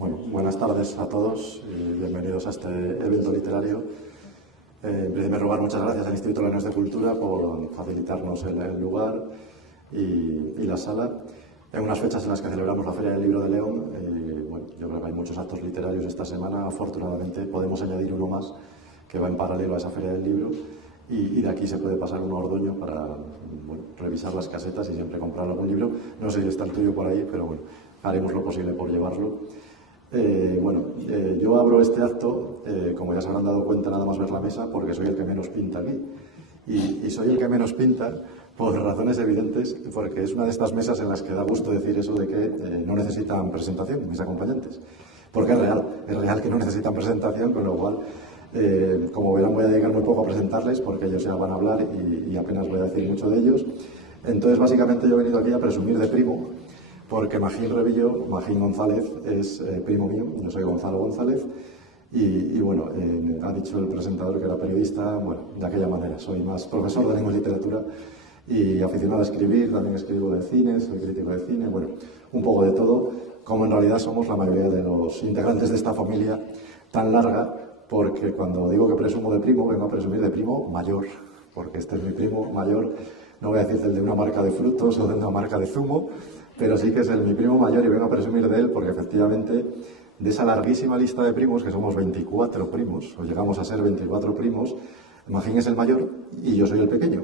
Bueno, buenas tardes a todos y bienvenidos a este evento literario. En primer lugar, muchas gracias al Instituto Leones de Cultura por facilitarnos el lugar y la sala. En unas fechas en las que celebramos la Feria del Libro de León, bueno, yo creo que hay muchos actos literarios esta semana. Afortunadamente podemos añadir uno más que va en paralelo a esa Feria del Libro y de aquí se puede pasar uno a Ordoño para revisar las casetas y siempre comprar algún libro. No sé si está el tuyo por ahí, pero bueno, haremos lo posible por llevarlo. Yo abro este acto, como ya se habrán dado cuenta nada más ver la mesa, porque soy el que menos pinta aquí. Y soy el que menos pinta por razones evidentes, porque es una de estas mesas en las que da gusto decir eso de que no necesitan presentación mis acompañantes. Porque es real que no necesitan presentación, con lo cual, como verán, voy a dedicar muy poco a presentarles, porque ellos ya van a hablar y apenas voy a decir mucho de ellos. Entonces, básicamente, yo he venido aquí a presumir de primo, porque Magín Revillo, Magín González, es primo mío, yo soy Gonzalo González, y bueno, ha dicho el presentador que era periodista, bueno, de aquella manera, soy más profesor de lengua y literatura y aficionado a escribir, también escribo de cine, soy crítico de cine, bueno, un poco de todo, como en realidad somos la mayoría de los integrantes de esta familia tan larga, porque cuando digo que presumo de primo, vengo a presumir de primo mayor, porque este es mi primo mayor, no voy a decir el de una marca de frutos o de una marca de zumo, pero sí que es mi primo mayor y vengo a presumir de él porque efectivamente de esa larguísima lista de primos, que somos 24 primos, o llegamos a ser 24 primos, Magín es el mayor y yo soy el pequeño.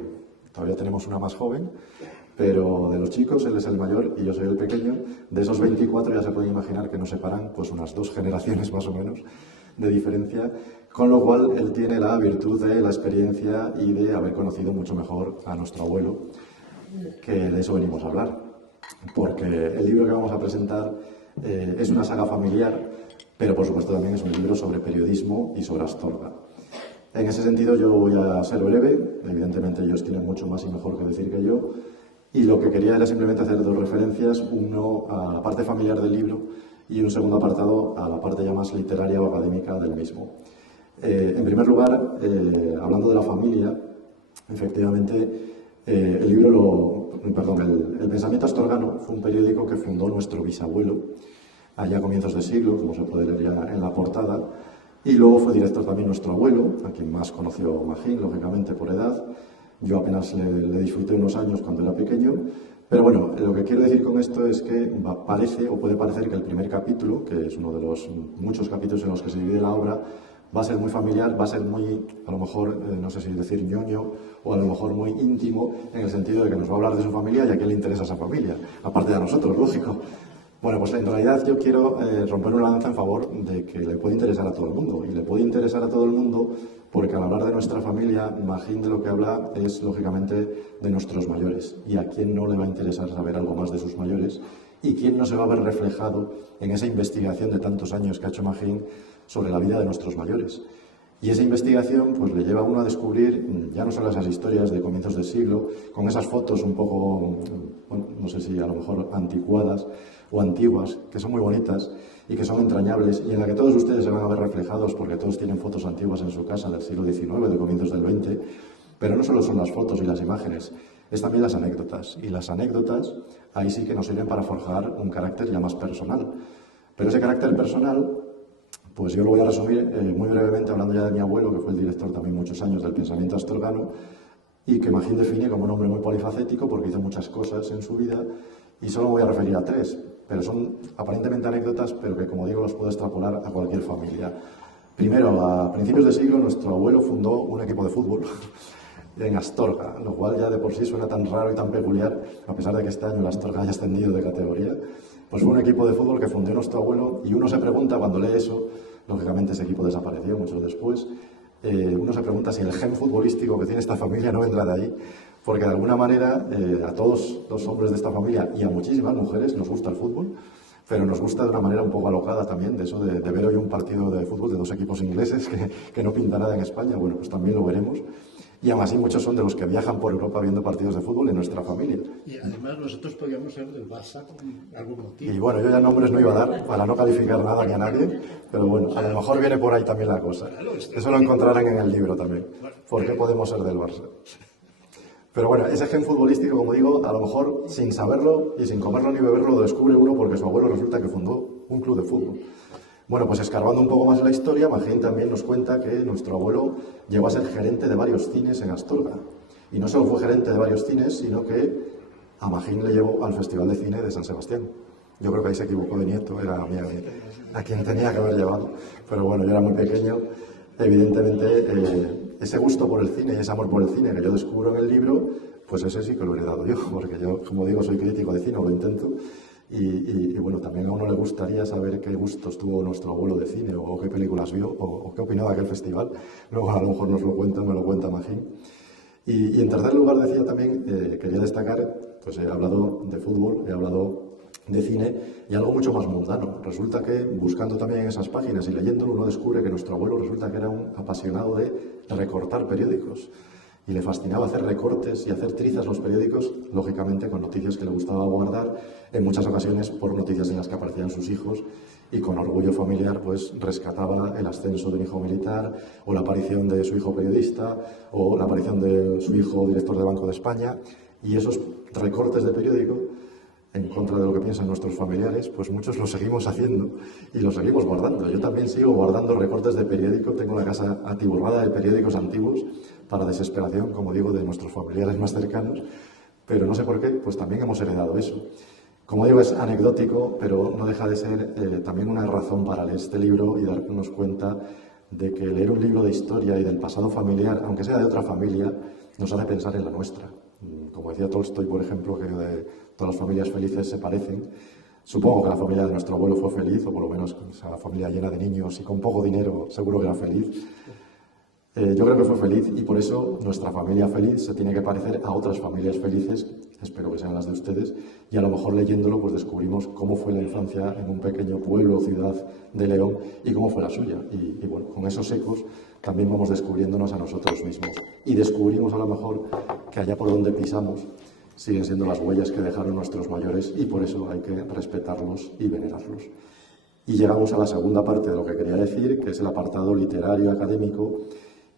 Todavía tenemos una más joven, pero de los chicos él es el mayor y yo soy el pequeño. De esos 24 ya se puede imaginar que nos separan pues unas 2 generaciones más o menos de diferencia, con lo cual él tiene la virtud de la experiencia y de haber conocido mucho mejor a nuestro abuelo, que de eso venimos a hablar. Porque el libro que vamos a presentar es una saga familiar, pero por supuesto también es un libro sobre periodismo y sobre Astorga. En ese sentido yo voy a ser breve, evidentemente ellos tienen mucho más y mejor que decir que yo, y lo que quería era simplemente hacer 2 referencias, uno a la parte familiar del libro y un segundo apartado a la parte ya más literaria o académica del mismo. En primer lugar, hablando de la familia, efectivamente el Pensamiento Astorgano fue un periódico que fundó nuestro bisabuelo allá a comienzos de siglo, como se puede leer ya en la portada, y luego fue director también nuestro abuelo, a quien más conoció Magín, lógicamente por edad. Yo apenas le disfruté unos años cuando era pequeño, pero bueno, lo que quiero decir con esto es que parece o puede parecer que el primer capítulo, que es uno de los muchos capítulos en los que se divide la obra, va a ser muy familiar, va a ser muy, a lo mejor, no sé si decir ñoño, o a lo mejor muy íntimo, en el sentido de que nos va a hablar de su familia y a quién le interesa esa familia, aparte de a nosotros, lógico. Bueno, pues en realidad yo quiero romper una lanza en favor de que le puede interesar a todo el mundo, y le puede interesar a todo el mundo porque al hablar de nuestra familia, Magín de lo que habla es, lógicamente, de nuestros mayores, y a quién no le va a interesar saber algo más de sus mayores, y quién no se va a ver reflejado en esa investigación de tantos años que ha hecho Magín sobre la vida de nuestros mayores. Y esa investigación pues le lleva a uno a descubrir ya no solo esas historias de comienzos del siglo, con esas fotos un poco, bueno, no sé si a lo mejor anticuadas o antiguas, que son muy bonitas y que son entrañables y en la que todos ustedes se van a ver reflejados porque todos tienen fotos antiguas en su casa del siglo XIX, de comienzos del XX, pero no solo son las fotos y las imágenes, es también las anécdotas. Y las anécdotas ahí sí que nos sirven para forjar un carácter ya más personal. Pero ese carácter personal, pues yo lo voy a resumir muy brevemente hablando ya de mi abuelo, que fue el director también muchos años del Pensamiento Astorgano, y que Magín define como un hombre muy polifacético porque hizo muchas cosas en su vida, y solo me voy a referir a 3, pero son aparentemente anécdotas, pero que, como digo, los puedo extrapolar a cualquier familia. Primero, a principios de siglo, nuestro abuelo fundó un equipo de fútbol en Astorga, lo cual ya de por sí suena tan raro y tan peculiar, a pesar de que este año la Astorga haya ascendido de categoría. Pues fue un equipo de fútbol que fundó nuestro abuelo, y uno se pregunta cuando lee eso, lógicamente ese equipo desapareció mucho después, uno se pregunta si el gen futbolístico que tiene esta familia no vendrá de ahí, porque de alguna manera a todos los hombres de esta familia y a muchísimas mujeres nos gusta el fútbol, pero nos gusta de una manera un poco alocada también, de eso de ver hoy un partido de fútbol de 2 equipos ingleses que no pinta nada en España. Bueno, pues también lo veremos. Y aún así muchos son de los que viajan por Europa viendo partidos de fútbol en nuestra familia. Y además nosotros podríamos ser del Barça con algún motivo. Y bueno, yo ya nombres no iba a dar para no calificar nada ni a nadie, pero bueno, a lo mejor viene por ahí también la cosa. Eso lo encontrarán en el libro también. ¿Por qué podemos ser del Barça? Pero bueno, ese gen futbolístico, como digo, a lo mejor sin saberlo y sin comerlo ni beberlo lo descubre uno porque su abuelo resulta que fundó un club de fútbol. Bueno, pues escarbando un poco más la historia, Magín también nos cuenta que nuestro abuelo llegó a ser gerente de varios cines en Astorga. Y no solo fue gerente de varios cines, sino que a Magín le llevó al Festival de Cine de San Sebastián. Yo creo que ahí se equivocó de nieto, era a quien tenía que haber llevado. Pero bueno, yo era muy pequeño. Evidentemente, ese gusto por el cine y ese amor por el cine que yo descubro en el libro, pues ese sí que lo he heredado yo, porque yo, como digo, soy crítico de cine, o lo intento. Y bueno, también a uno le gustaría saber qué gustos tuvo nuestro abuelo de cine, o qué películas vio, o qué opinaba de aquel festival. Luego a lo mejor nos lo cuenta, me lo cuenta Magín. Y en tercer lugar decía también, quería destacar, pues he hablado de fútbol, he hablado de cine y algo mucho más mundano. Resulta que buscando también en esas páginas y leyéndolo uno descubre que nuestro abuelo resulta que era un apasionado de recortar periódicos y le fascinaba hacer recortes y hacer trizas los periódicos, lógicamente con noticias que le gustaba guardar, en muchas ocasiones por noticias en las que aparecían sus hijos, y con orgullo familiar pues rescataba el ascenso de un hijo militar, o la aparición de su hijo periodista, o la aparición de su hijo director de Banco de España, y esos recortes de periódico, en contra de lo que piensan nuestros familiares, pues muchos lo seguimos haciendo y lo seguimos guardando. Yo también sigo guardando recortes de periódico, tengo la casa atiborrada de periódicos antiguos para desesperación, como digo, de nuestros familiares más cercanos, pero no sé por qué, pues también hemos heredado eso. Como digo, es anecdótico, pero no deja de ser también una razón para leer este libro y darnos cuenta de que leer un libro de historia y del pasado familiar, aunque sea de otra familia, nos hace pensar en la nuestra. Como decía Tolstoy, por ejemplo, que de todas las familias felices se parecen. Supongo que la familia de nuestro abuelo fue feliz, o por lo menos esa familia llena de niños y con poco dinero, seguro que era feliz. Yo creo que fue feliz y por eso nuestra familia feliz se tiene que parecer a otras familias felices, espero que sean las de ustedes, y a lo mejor leyéndolo pues descubrimos cómo fue la infancia en un pequeño pueblo o ciudad de León y cómo fue la suya. Y bueno, con esos ecos también vamos descubriéndonos a nosotros mismos y descubrimos a lo mejor que allá por donde pisamos siguen siendo las huellas que dejaron nuestros mayores y por eso hay que respetarlos y venerarlos. Y llegamos a la segunda parte de lo que quería decir, que es el apartado literario académico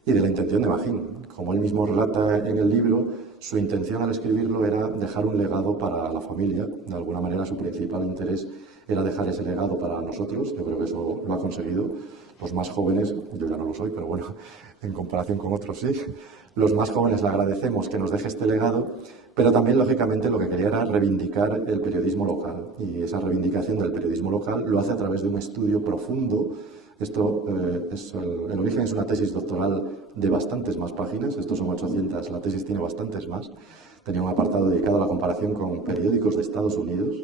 y de la intención de Magín. Como él mismo relata en el libro, su intención al escribirlo era dejar un legado para la familia. De alguna manera su principal interés era dejar ese legado para nosotros. Yo creo que eso lo ha conseguido. Los más jóvenes, yo ya no lo soy, pero bueno, en comparación con otros sí. Los más jóvenes le agradecemos que nos deje este legado, pero también, lógicamente, lo que quería era reivindicar el periodismo local. Y esa reivindicación del periodismo local lo hace a través de un estudio profundo. Esto el origen es una tesis doctoral de bastantes más páginas, estos son 800, la tesis tiene bastantes más. Tenía un apartado dedicado a la comparación con periódicos de Estados Unidos,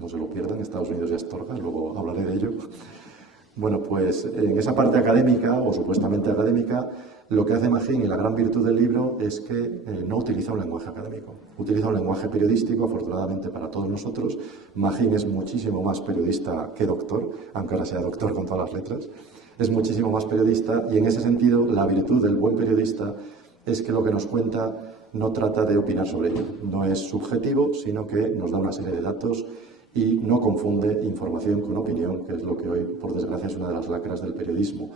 no se lo pierdan, Estados Unidos y Astorga, luego hablaré de ello. Bueno, pues en esa parte académica, o supuestamente académica, lo que hace Magín y la gran virtud del libro es que no utiliza un lenguaje académico, utiliza un lenguaje periodístico, afortunadamente para todos nosotros. Magín es muchísimo más periodista que doctor, aunque ahora sea doctor con todas las letras, es muchísimo más periodista y en ese sentido la virtud del buen periodista es que lo que nos cuenta no trata de opinar sobre ello, no es subjetivo, sino que nos da una serie de datos y no confunde información con opinión, que es lo que hoy, por desgracia, es una de las lacras del periodismo.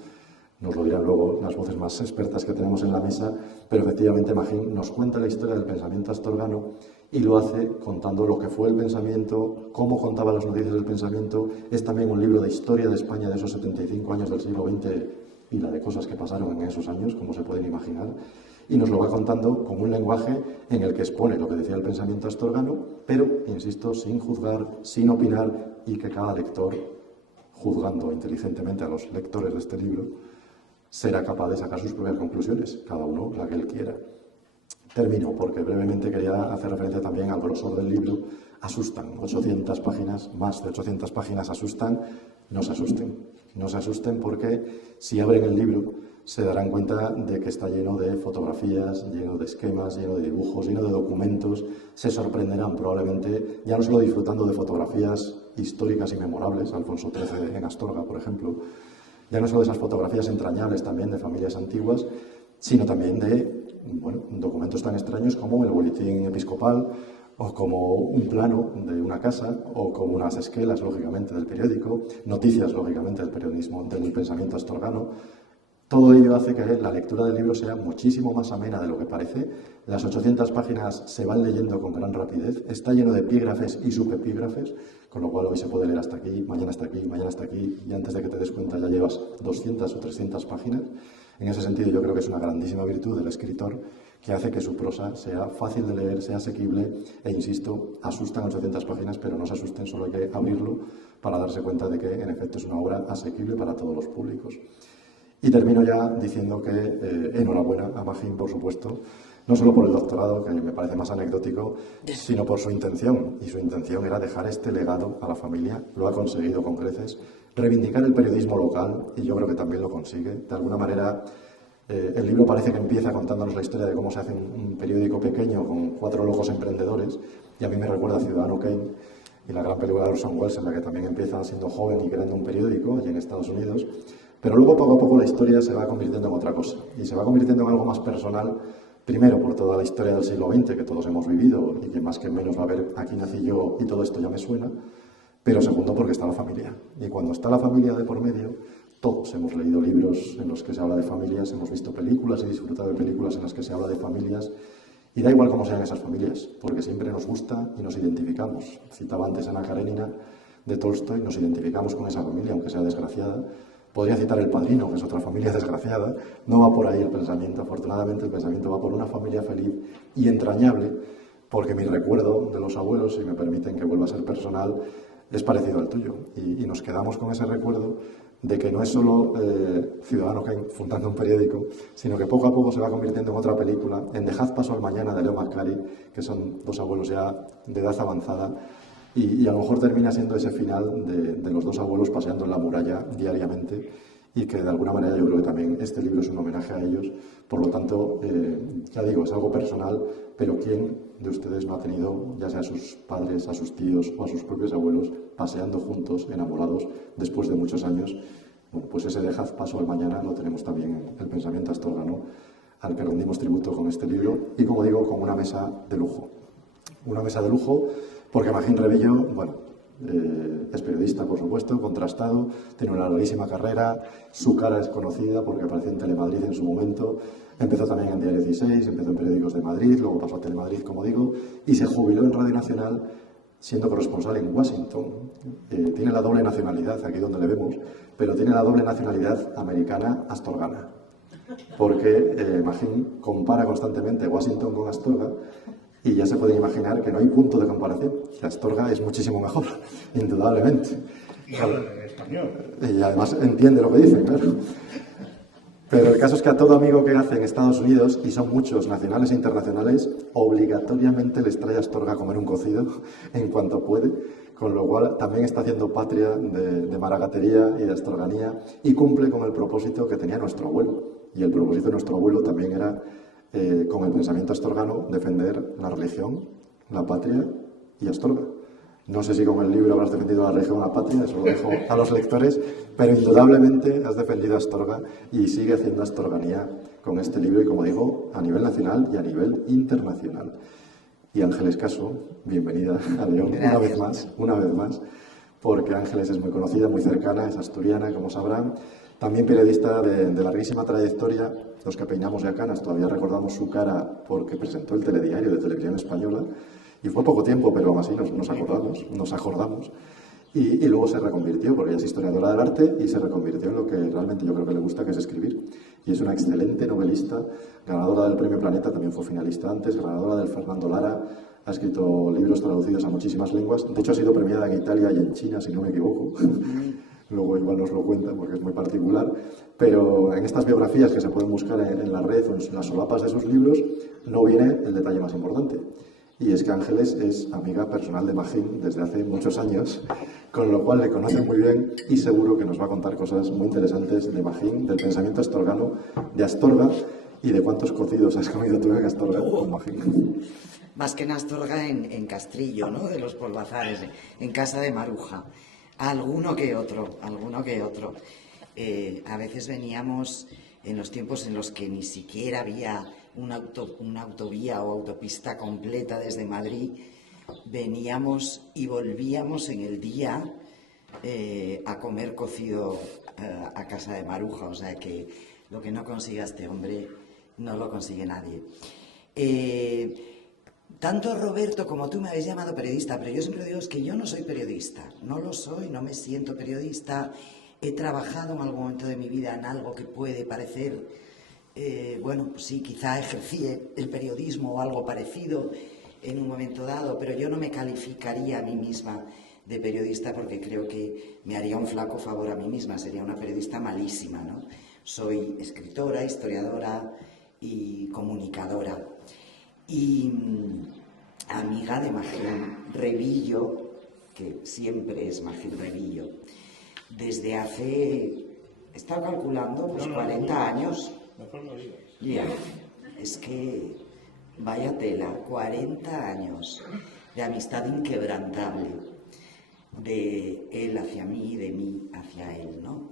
Nos lo dirán luego las voces más expertas que tenemos en la mesa, pero efectivamente Magín nos cuenta la historia del pensamiento astorgano y lo hace contando lo que fue el pensamiento, cómo contaba las noticias del pensamiento. Es también un libro de historia de España de esos 75 años del siglo XX y la de cosas que pasaron en esos años, como se pueden imaginar. Y nos lo va contando con un lenguaje en el que expone lo que decía el pensamiento astorgano, pero, insisto, sin juzgar, sin opinar y que cada lector, juzgando inteligentemente a los lectores de este libro, será capaz de sacar sus propias conclusiones, cada uno la que él quiera. Termino porque brevemente quería hacer referencia también al grosor del libro. Asustan, 800 páginas, más de 800 páginas asustan, no se asusten. No se asusten porque si abren el libro se darán cuenta de que está lleno de fotografías, lleno de esquemas, lleno de dibujos, lleno de documentos. Se sorprenderán probablemente, ya no solo disfrutando de fotografías históricas y memorables, Alfonso XIII en Astorga, por ejemplo, ya no solo de esas fotografías entrañables también de familias antiguas, sino también de documentos tan extraños como el boletín episcopal, o como un plano de una casa, o como unas esquelas, lógicamente, del periódico, noticias, lógicamente, del periodismo, del pensamiento astorgano. Todo ello hace que la lectura del libro sea muchísimo más amena de lo que parece. Las 800 páginas se van leyendo con gran rapidez. Está lleno de epígrafes y subepígrafes, con lo cual hoy se puede leer hasta aquí, mañana hasta aquí, mañana hasta aquí, y antes de que te des cuenta ya llevas 200 o 300 páginas. En ese sentido yo creo que es una grandísima virtud del escritor, que hace que su prosa sea fácil de leer, sea asequible, e insisto, asustan 800 páginas, pero no se asusten, solo hay que abrirlo para darse cuenta de que en efecto es una obra asequible para todos los públicos. Y termino ya diciendo que enhorabuena a Magín, por supuesto, no solo por el doctorado, que me parece más anecdótico, sino por su intención. Y su intención era dejar este legado a la familia, lo ha conseguido con creces, reivindicar el periodismo local, y yo creo que también lo consigue. De alguna manera, el libro parece que empieza contándonos la historia de cómo se hace un periódico pequeño con 4 locos emprendedores, y a mí me recuerda a Ciudadano Kane y la gran película de Orson Welles, en la que también empieza siendo joven y creando un periódico allí en Estados Unidos. Pero luego, poco a poco, la historia se va convirtiendo en otra cosa, y se va convirtiendo en algo más personal, primero por toda la historia del siglo XX que todos hemos vivido y que más que menos va a ver aquí nací yo y todo esto ya me suena, pero segundo porque está la familia. Y cuando está la familia de por medio, todos hemos leído libros en los que se habla de familias, hemos visto películas y disfrutado de películas en las que se habla de familias, y da igual cómo sean esas familias, porque siempre nos gusta y nos identificamos. Citaba antes a Ana Karenina de Tolstoy, nos identificamos con esa familia, aunque sea desgraciada. Podría citar El Padrino, que es otra familia desgraciada. No va por ahí el pensamiento. Afortunadamente, el pensamiento va por una familia feliz y entrañable, porque mi recuerdo de los abuelos, si me permiten que vuelva a ser personal, es parecido al tuyo. Y nos quedamos con ese recuerdo de que no es solo Ciudadano Kane fundando un periódico, sino que poco a poco se va convirtiendo en otra película, en Dejad paso al mañana, de Leo McCarey, que son 2 abuelos ya de edad avanzada, y a lo mejor termina siendo ese final de los 2 abuelos paseando en la muralla diariamente, y que de alguna manera yo creo que también este libro es un homenaje a ellos. Por lo tanto, ya digo, es algo personal, pero ¿quién de ustedes no ha tenido, ya sea a sus padres, a sus tíos o a sus propios abuelos, paseando juntos, enamorados, después de muchos años? Bueno, pues ese Dejad paso al mañana lo tenemos también en el pensamiento astorgano, al que rendimos tributo con este libro, y como digo, con una mesa de lujo. Una mesa de lujo porque Magín Rebillo, bueno, es periodista, por supuesto, contrastado, tiene una larguísima carrera, su cara es conocida porque apareció en Telemadrid en su momento, empezó también en Diario 16, empezó en periódicos de Madrid, luego pasó a Telemadrid, como digo, y se jubiló en Radio Nacional siendo corresponsal en Washington. Tiene la doble nacionalidad, aquí donde le vemos, pero tiene la doble nacionalidad americana-astorgana, porque Magín compara constantemente Washington con Astorga, y ya se pueden imaginar que no hay punto de comparación. Que Astorga es muchísimo mejor, indudablemente. Y habla en español. Y además entiende lo que dicen, claro. Pero el caso es que a todo amigo que hace en Estados Unidos, y son muchos, nacionales e internacionales, obligatoriamente les trae a Astorga a comer un cocido en cuanto puede, con lo cual también está haciendo patria de maragatería y de astorganía, y cumple con el propósito que tenía nuestro abuelo. Y el propósito de nuestro abuelo también era, con el pensamiento astorgano, defender la religión, la patria y Astorga. No sé si con el libro habrás defendido la religión o la patria, eso lo dejo a los lectores, pero indudablemente has defendido a Astorga y sigue haciendo astorganía con este libro, y como digo, a nivel nacional y a nivel internacional. Y Ángeles Caso, bienvenida a León. Una vez más, porque Ángeles es muy conocida, muy cercana, es asturiana, como sabrán. También periodista de larguísima trayectoria. Los que peinamos ya canas todavía recordamos su cara porque presentó el telediario de Televisión Española, y fue poco tiempo, pero aún así nos acordamos. Y luego se reconvirtió, porque ella es historiadora del arte, y se reconvirtió en lo que realmente yo creo que le gusta, que es escribir. Y es una excelente novelista, ganadora del Premio Planeta, también fue finalista antes, ganadora del Fernando Lara, ha escrito libros traducidos a muchísimas lenguas. De hecho, ha sido premiada en Italia y en China, si no me equivoco. Luego igual nos lo cuenta porque es muy particular. Pero en estas biografías que se pueden buscar en la red o en las solapas de sus libros, no viene el detalle más importante. Y es que Ángeles es amiga personal de Magín desde hace muchos años, con lo cual le conoce muy bien, y seguro que nos va a contar cosas muy interesantes de Magín, del pensamiento astorgano, de Astorga, y de cuántos cocidos has comido tú en Astorga con Magín. Más que en Astorga, en Castrillo, ¿no? De los Polvazares, en casa de Maruja. Alguno que otro. A veces veníamos en los tiempos en los que ni siquiera había una autovía o autopista completa desde Madrid, veníamos y volvíamos en el día a comer cocido a casa de Maruja, o sea que Lo que no consiga este hombre, no lo consigue nadie. Tanto Roberto como tú me habéis llamado periodista, pero yo siempre digo es que yo no soy periodista, no lo soy, no me siento periodista. He trabajado en algún momento de mi vida en algo que puede parecer, bueno, pues sí, quizá ejercí el periodismo o algo parecido en un momento dado, pero yo no me calificaría a mí misma de periodista porque creo que me haría un flaco favor a mí misma, sería una periodista malísima, ¿no? Soy escritora, historiadora y comunicadora. Y amiga de Magín Revillo, que siempre es Magín Revillo, desde hace, he estado calculando, pues 40 años. Mejor no digas. Ya, es que vaya tela, 40 años de amistad inquebrantable, de él hacia mí y de mí hacia él, ¿no?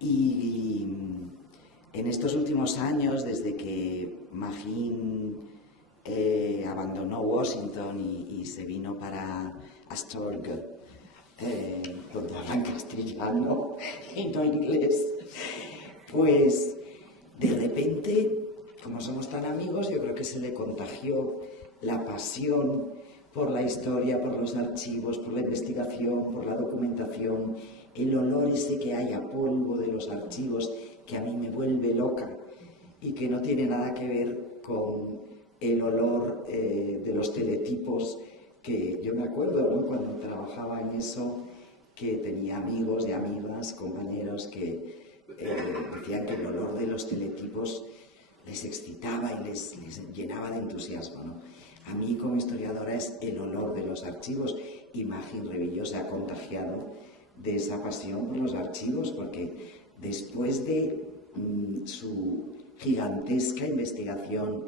Y en estos últimos años, desde que Magín abandonó Washington y se vino para Astorga, donde hablan castellano y no inglés, pues de repente, como somos tan amigos, yo creo que se le contagió la pasión por la historia, por los archivos, por la investigación, por la documentación, el olor ese que hay a polvo de los archivos que a mí me vuelve loca y que no tiene nada que ver con el olor de los teletipos que yo me acuerdo, ¿no? Cuando trabajaba en eso, que tenía amigos y amigas, compañeros que decían que el olor de los teletipos les excitaba y les llenaba de entusiasmo, ¿no? A mí como historiadora es el olor de los archivos y Magín Revillo se ha contagiado de esa pasión por los archivos porque después de su gigantesca investigación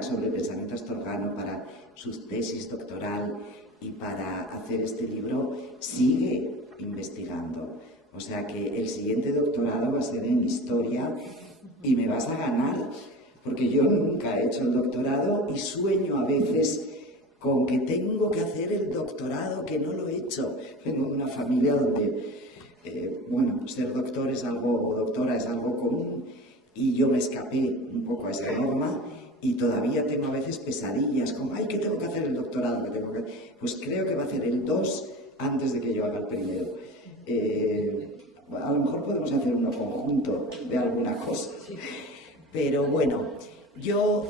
sobre el pensamiento astorgano, para su tesis doctoral y para hacer este libro, sigue investigando. O sea que el siguiente doctorado va a ser en historia y me vas a ganar, porque yo nunca he hecho el doctorado y sueño a veces con que tengo que hacer el doctorado, que no lo he hecho. Vengo de una familia donde, bueno, ser doctor es algo, o doctora es algo común, y yo me escapé un poco a esa norma y todavía tengo a veces pesadillas, como, ay, que tengo que hacer el doctorado, que tengo que... Pues creo que va a hacer el 2 antes de que yo haga el primero. A lo mejor podemos hacer uno conjunto de alguna cosa. Pero bueno, yo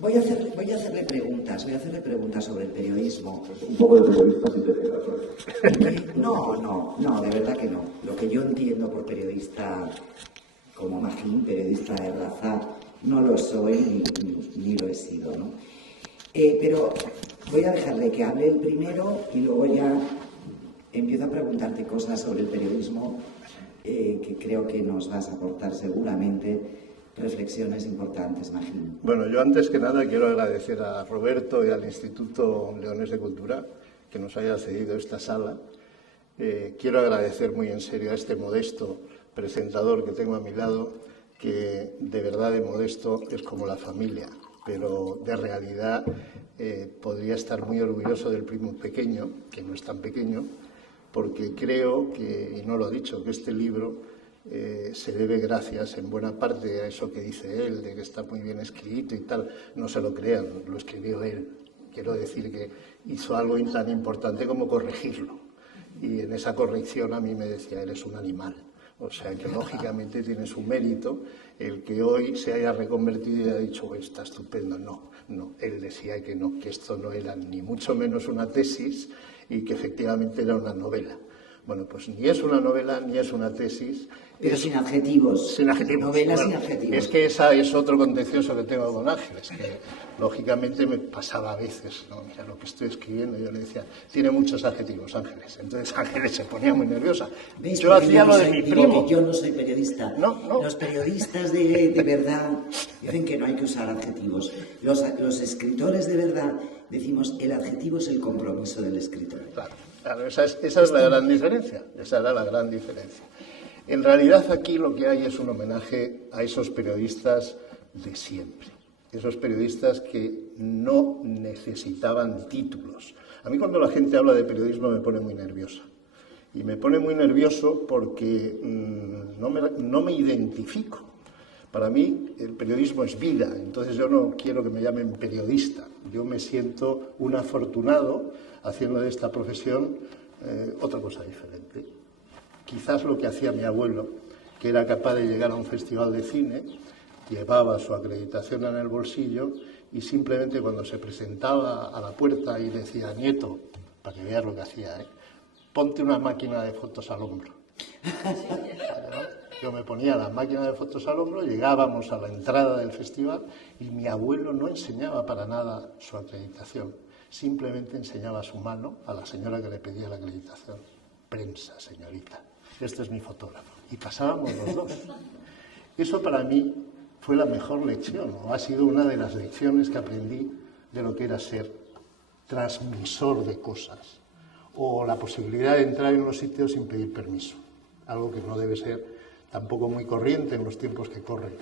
voy a hacerle preguntas sobre el periodismo. Un poco de periodista si te fijas. No, de verdad que no. Lo que yo entiendo por periodista, como Magín, periodista de raza, no lo soy ni lo he sido, ¿no? Pero voy a dejarle que hable el primero y luego ya empiezo a preguntarte cosas sobre el periodismo que creo que nos vas a aportar seguramente reflexiones importantes, Magín. Bueno, yo antes que nada quiero agradecer a Roberto y al Instituto Leonés de Cultura que nos haya cedido esta sala. Quiero agradecer muy en serio a este modesto presentador que tengo a mi lado, que de verdad de modesto es como la familia, pero de realidad podría estar muy orgulloso del primo pequeño, que no es tan pequeño, porque creo que, y no lo he dicho, que este libro se debe gracias en buena parte a eso que dice él, de que está muy bien escrito y tal. No se lo crean, lo escribió él. Quiero decir que hizo algo tan importante como corregirlo. Y en esa corrección a mí me decía, eres un animal. O sea que lógicamente tiene su mérito el que hoy se haya reconvertido y haya dicho, está estupendo. No, él decía que no, que esto no era ni mucho menos una tesis y que efectivamente era una novela. Bueno, pues ni es una novela ni es una tesis. Pero sin adjetivos. Sin adjetivos. Novelas Bueno, sin adjetivos. Es que esa es otro contencioso que tengo con Ángeles, que lógicamente me pasaba a veces, ¿no? Mira lo que estoy escribiendo, yo le decía, tiene muchos adjetivos, Ángeles. Entonces Ángeles se ponía muy nerviosa. ¿Ves? Yo Porque hacía no lo de soy- mi digo primo. que yo no soy periodista. No. Los periodistas de verdad dicen que no hay que usar adjetivos. Los escritores de verdad decimos el adjetivo es el compromiso del escritor. Claro, esa es la gran diferencia. Esa era la gran diferencia. En realidad aquí lo que hay es un homenaje a esos periodistas de siempre. Esos periodistas que no necesitaban títulos. A mí cuando la gente habla de periodismo me pone muy nerviosa. Y me pone muy nervioso porque no me identifico. Para mí el periodismo es vida, entonces yo no quiero que me llamen periodista. Yo me siento un afortunado haciendo de esta profesión otra cosa diferente. Quizás lo que hacía mi abuelo, que era capaz de llegar a un festival de cine, llevaba su acreditación en el bolsillo y simplemente cuando se presentaba a la puerta y decía, nieto, para que veas lo que hacía, ponte una máquina de fotos al hombro. Yo me ponía la máquina de fotos al hombro, llegábamos a la entrada del festival y mi abuelo no enseñaba para nada su acreditación, simplemente enseñaba su mano a la señora que le pedía la acreditación. Prensa, señorita, este es mi fotógrafo. Y pasábamos los dos. Eso para mí fue la mejor lección, o ha sido una de las lecciones que aprendí de lo que era ser transmisor de cosas, o la posibilidad de entrar en los sitios sin pedir permiso, algo que no debe ser tampoco muy corriente en los tiempos que corren,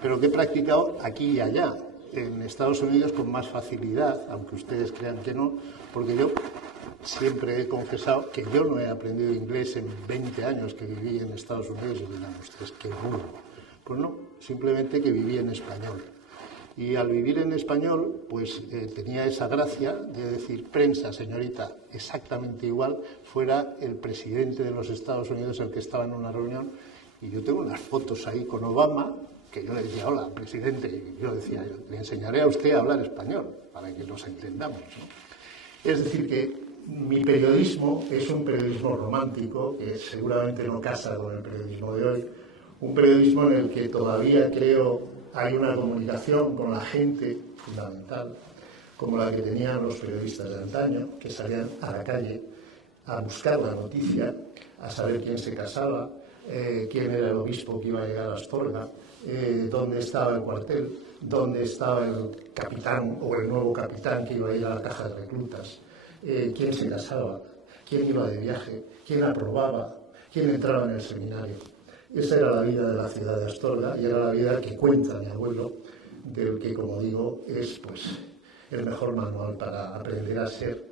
pero que he practicado aquí y allá, en Estados Unidos con más facilidad, aunque ustedes crean que no, porque yo siempre he confesado que yo no he aprendido inglés en 20 años que viví en Estados Unidos y dirán ustedes, qué burro. Pues no, simplemente que viví en español. Y al vivir en español, pues tenía esa gracia de decir, prensa, señorita, exactamente igual, fuera el presidente de los Estados Unidos el que estaba en una reunión. Y yo tengo unas fotos ahí con Obama, que yo le decía, hola, presidente, y yo decía, le enseñaré a usted a hablar español, para que nos entendamos, ¿no? Es decir, que mi periodismo es un periodismo romántico, que seguramente no casa con el periodismo de hoy, un periodismo en el que todavía creo hay una comunicación con la gente fundamental, como la que tenían los periodistas de antaño, que salían a la calle a buscar la noticia, a saber quién se casaba, quién era el obispo que iba a llegar a Astorga, dónde estaba el cuartel, dónde estaba el capitán o el nuevo capitán que iba a ir a la caja de reclutas, quién se casaba, quién iba de viaje, quién aprobaba, quién entraba en el seminario. Esa era la vida de la ciudad de Astorga y era la vida que cuenta mi abuelo, del que, como digo, es pues el mejor manual para aprender a ser,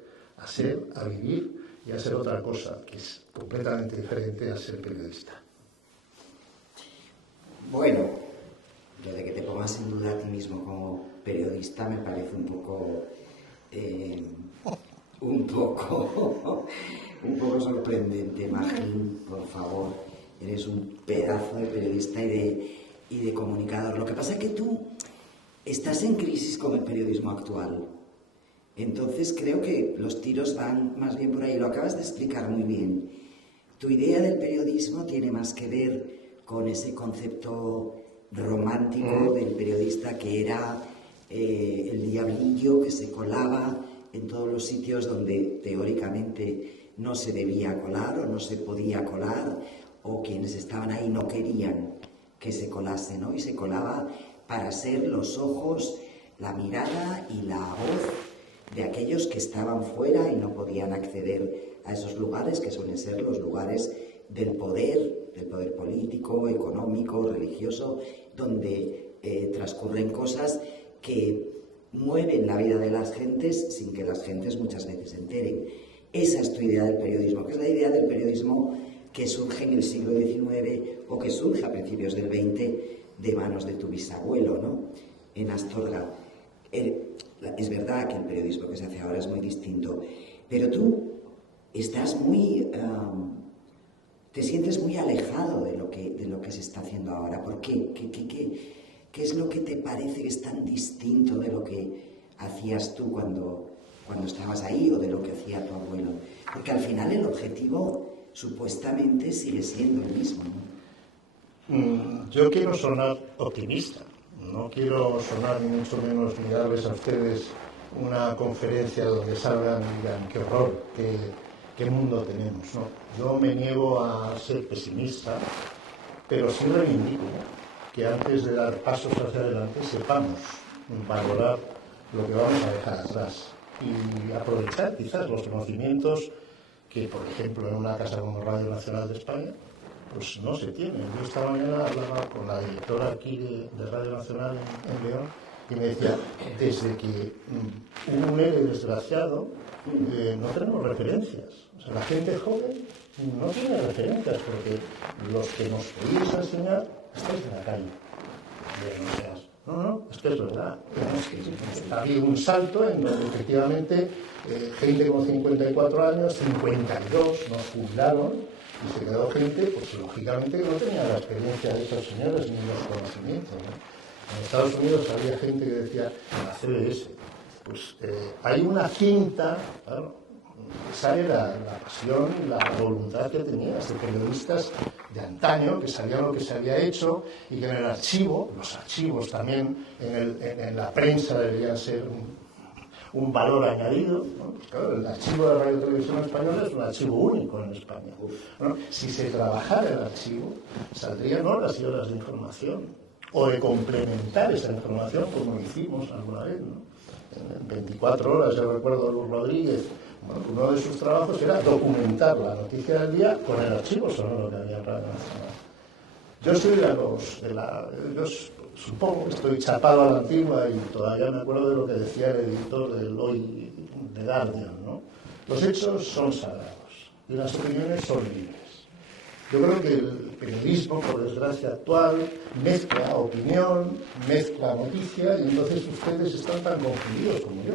a vivir y a ser otra cosa, que es completamente diferente a ser periodista. Bueno, lo de que te pongas en duda a ti mismo como periodista me parece un poco sorprendente. Magín, por favor. Eres un pedazo de periodista y de comunicador. Lo que pasa es que tú estás en crisis con el periodismo actual. Entonces creo que los tiros van más bien por ahí. Lo acabas de explicar muy bien. Tu idea del periodismo tiene más que ver con ese concepto romántico del periodista que era el diablillo que se colaba en todos los sitios donde teóricamente no se debía colar o no se podía colar, o quienes estaban ahí no querían que se colase, ¿no? Y se colaba para ser los ojos, la mirada y la voz de aquellos que estaban fuera y no podían acceder a esos lugares que suelen ser los lugares del poder político, económico, religioso, donde transcurren cosas que mueven la vida de las gentes sin que las gentes muchas veces se enteren. Esa es tu idea del periodismo, que es la idea del periodismo que surge en el siglo XIX o que surge a principios del XX de manos de tu bisabuelo, ¿no? En Astorga. Es verdad que el periodismo que se hace ahora es muy distinto, pero tú estás te sientes muy alejado de lo que se está haciendo ahora. ¿Por qué? ¿Qué es lo que te parece que es tan distinto de lo que hacías tú cuando estabas ahí o de lo que hacía tu abuelo? Porque al final el objetivo supuestamente sigue siendo el mismo, ¿no? Yo quiero sonar optimista, no quiero sonar ni mucho menos ni darles a ustedes una conferencia donde salgan y digan qué horror, qué mundo tenemos, ¿no? Yo me niego a ser pesimista, pero sí reivindico que antes de dar pasos hacia adelante sepamos valorar lo que vamos a dejar atrás y aprovechar quizás los conocimientos que, por ejemplo, en una casa como Radio Nacional de España, pues no se tienen. Yo esta mañana hablaba con la directora aquí de Radio Nacional en León y me decía, desde que hubo un ERE desgraciado, no tenemos referencias. O sea, la gente joven no tiene referencias porque los que nos podéis enseñar estáis en la calle. No, es que es verdad. Ha habido un salto en donde efectivamente gente con 54 años, 52 nos jubilaron y se quedó gente, pues lógicamente que no tenía la experiencia de esos señores ni los conocimientos, ¿no? En Estados Unidos había gente que decía, en la CBS, pues hay una cinta, claro, sale la pasión y la voluntad que tenía de periodistas de antaño, que sabían lo que se había hecho y que en el archivo, los archivos también en la prensa deberían ser un valor añadido, ¿no? Pues claro, el archivo de Radio Televisión Española es un archivo único en España. Bueno, si se trabajara el archivo, saldrían horas y horas de información, o de complementar esa información como hicimos alguna vez, ¿no? En 24 horas, yo recuerdo a Luz Rodríguez, bueno, uno de sus trabajos era documentar la noticia del día con el archivo sonoro que había en Radio Nacional. Yo soy yo supongo que estoy chapado a la antigua y todavía me acuerdo de lo que decía el editor del Hoy de Guardian, ¿no? Los hechos son sagrados y las opiniones son libres. Yo creo que el periodismo, por desgracia actual, mezcla opinión, mezcla noticia, y entonces ustedes están tan confundidos como yo.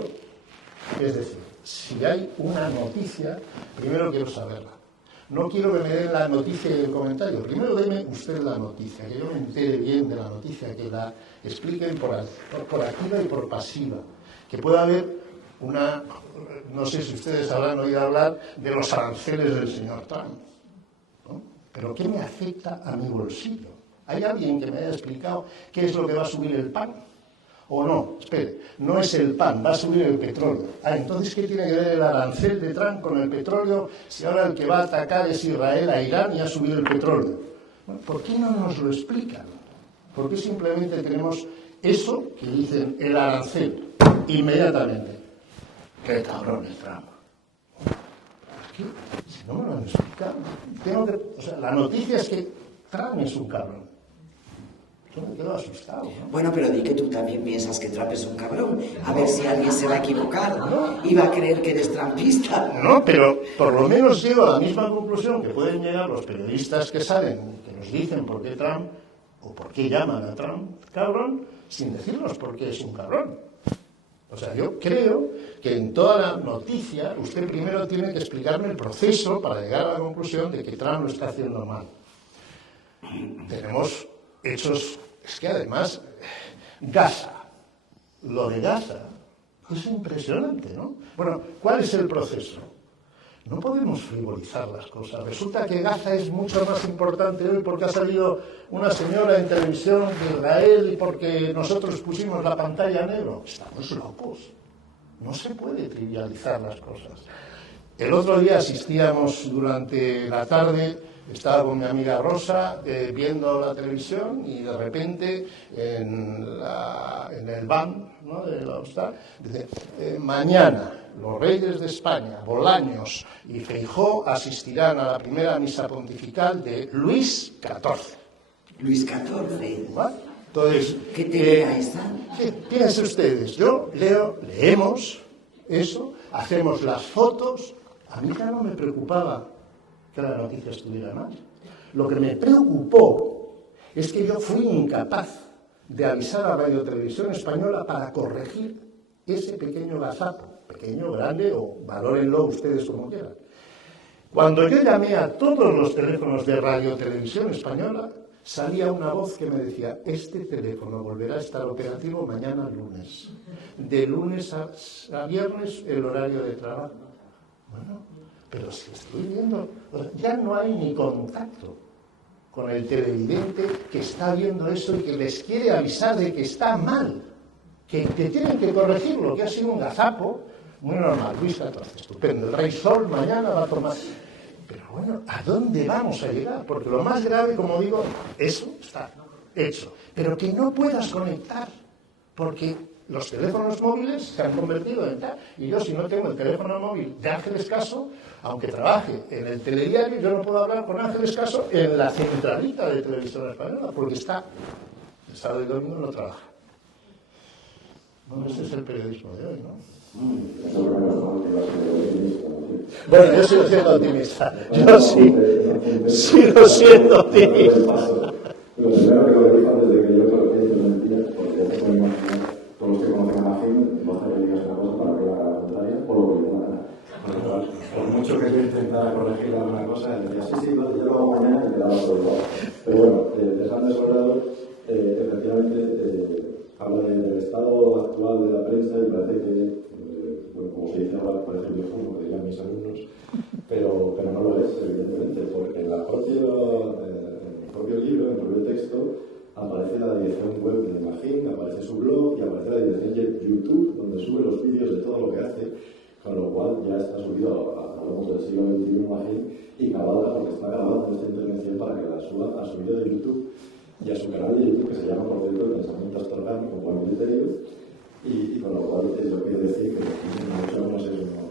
Es decir, si hay una noticia, primero quiero saberla. No quiero que me den la noticia y el comentario. Primero deme usted la noticia, que yo me entere bien de la noticia, que la expliquen por activa y por pasiva. Que pueda haber una... No sé si ustedes habrán oído hablar de los aranceles del señor Trump, ¿no? Pero ¿qué me afecta a mi bolsillo? ¿Hay alguien que me haya explicado qué es lo que va a subir el pan? O no, espere, no es el pan, va a subir el petróleo. Entonces, ¿qué tiene que ver el arancel de Trump con el petróleo si ahora el que va a atacar es Israel a Irán y ha subido el petróleo? Bueno, ¿por qué no nos lo explican? ¿Por qué simplemente tenemos eso que dicen el arancel inmediatamente? ¡Qué cabrón es Trump! ¿Por qué? Si no me lo han explicado. La noticia es que Trump es un cabrón. Me quedo asustado, ¿no? Bueno, pero di que tú también piensas que Trump es un cabrón. A ver si alguien se va a equivocar, ¿no? Y va a creer que eres trumpista. No, pero por lo menos llego a la misma conclusión que pueden llegar los periodistas que saben, que nos dicen por qué Trump, o por qué llaman a Trump cabrón, sin decirnos por qué es un cabrón. O sea, yo creo que en toda la noticia usted primero tiene que explicarme el proceso para llegar a la conclusión de que Trump lo está haciendo mal. Tenemos hechos... Es que además, Gaza, lo de Gaza, es impresionante, ¿no? Bueno, ¿cuál es el proceso? No podemos frivolizar las cosas. Resulta que Gaza es mucho más importante hoy porque ha salido una señora en televisión de Israel y porque nosotros pusimos la pantalla en negro. Estamos locos. No se puede trivializar las cosas. El otro día asistíamos durante la tarde... Estaba con mi amiga Rosa viendo la televisión y de repente en el van, ¿no?, de la hostal, dice, mañana los reyes de España, Bolaños y Feijóo asistirán a la primera misa pontifical de Luis XIV. Luis XIV. ¿Vale? Entonces, ¿Qué te esa? Fíjense ustedes, leemos eso, hacemos las fotos, a mí ya no me preocupaba que la noticia estuviera mal. Lo que me preocupó es que yo fui incapaz de avisar a Radio Televisión Española para corregir ese pequeño gazapo, pequeño, grande o valórenlo ustedes como quieran. Cuando yo llamé a todos los teléfonos de Radio Televisión Española, salía una voz que me decía, este teléfono volverá a estar operativo mañana lunes. De lunes a viernes el horario de trabajo. Bueno, pero si estoy viendo, ya no hay ni contacto con el televidente que está viendo eso y que les quiere avisar de que está mal, que tienen que corregirlo, que ha sido un gazapo muy normal. Luis XIV, estupendo. El Rey Sol mañana va a tomar... Pero bueno, ¿a dónde vamos a llegar? Porque lo más grave, como digo, eso está hecho. Pero que no puedas conectar, porque... Los teléfonos móviles se han convertido en tal. Y yo, si no tengo el teléfono móvil de Ángeles Caso, aunque trabaje en el telediario, yo no puedo hablar con Ángeles Caso en la centralita de Televisión Española, porque el sábado y domingo no trabaja. Bueno, ese es el periodismo de hoy, ¿no? Bueno, yo sigo siendo optimista. Yo sí, sigo siendo optimista. Lo primero que lo dije antes de que yo mucho que yo intentara corregir alguna cosa, decía, sí, vale, ya lo hago mañana y quedaba todo igual. Pero bueno, dejando eso a un lado, efectivamente, habla del estado actual de la prensa y parece que, bueno, como se dice ahora, parece viejuno, que dirían mis alumnos, pero no lo es, evidentemente, porque en el propio libro, en el propio texto, aparece la dirección web de Magín, aparece su blog y aparece la dirección de YouTube, donde sube los vídeos de todo lo que hace, con lo cual ya está subido a lo del siglo XXI Magín y grabada, porque está grabada esta intervención para que la suba a su vídeo de YouTube y a su canal de YouTube, que se llama, por cierto, Pensamiento Astorgano, con buen criterio, y con lo cual yo quiero decir que no solo es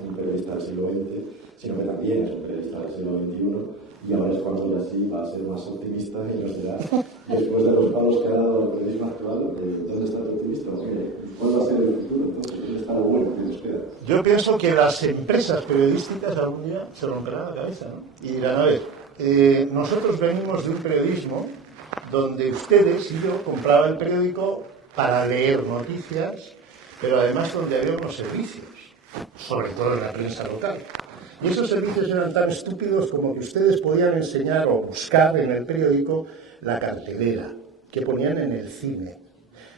un periodista del siglo XX, sino que también es un periodista del siglo XXI, y ahora es cuando ya sí va a ser más optimista y nos dirá, después de los palos que ha dado el periodismo actual, ¿dónde está el optimista? ¿Cuál va a ser el futuro? Entonces, ¿dónde está lo bueno que nos queda? Yo pienso que las empresas periodísticas algún día se romperán la cabeza, ¿no? Y dirán, a ver, nosotros venimos de un periodismo donde ustedes y yo compraba el periódico para leer noticias, pero además donde había unos servicios, sobre todo en la prensa local. Y esos servicios eran tan estúpidos como que ustedes podían enseñar o buscar en el periódico la cartelera, que ponían en el cine,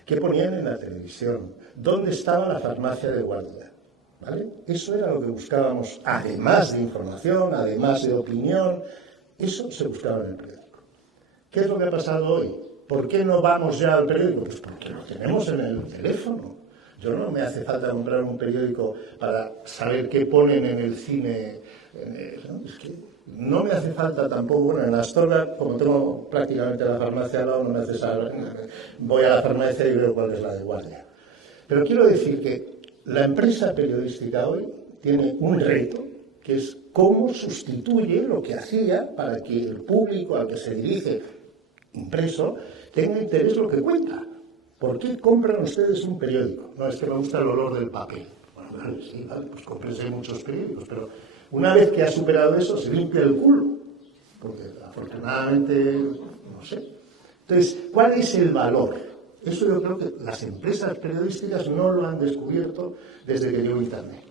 que ponían en la televisión, dónde estaba la farmacia de guardia. ¿Vale? Eso era lo que buscábamos, además de información, además de opinión, eso se buscaba en el periódico. ¿Qué es lo que ha pasado hoy? ¿Por qué no vamos ya al periódico? Pues porque lo tenemos en el teléfono. Yo no me hace falta comprar un periódico para saber qué ponen en el cine. Es que no me hace falta tampoco, bueno, en Astorga, como tengo prácticamente la farmacia al lado, no me hace saber, voy a la farmacia y veo cuál es la de guardia. Pero quiero decir que la empresa periodística hoy tiene un reto, que es cómo sustituye lo que hacía para que el público al que se dirige impreso tenga interés en lo que cuenta. ¿Por qué compran ustedes un periódico? No, es que me gusta el olor del papel. Bueno, vale, sí, vale, pues cómprense muchos periódicos, pero una vez que ha superado eso, se limpia el culo. Porque afortunadamente, no sé. Entonces, ¿cuál es el valor? Eso yo creo que las empresas periodísticas no lo han descubierto desde que llegó Internet.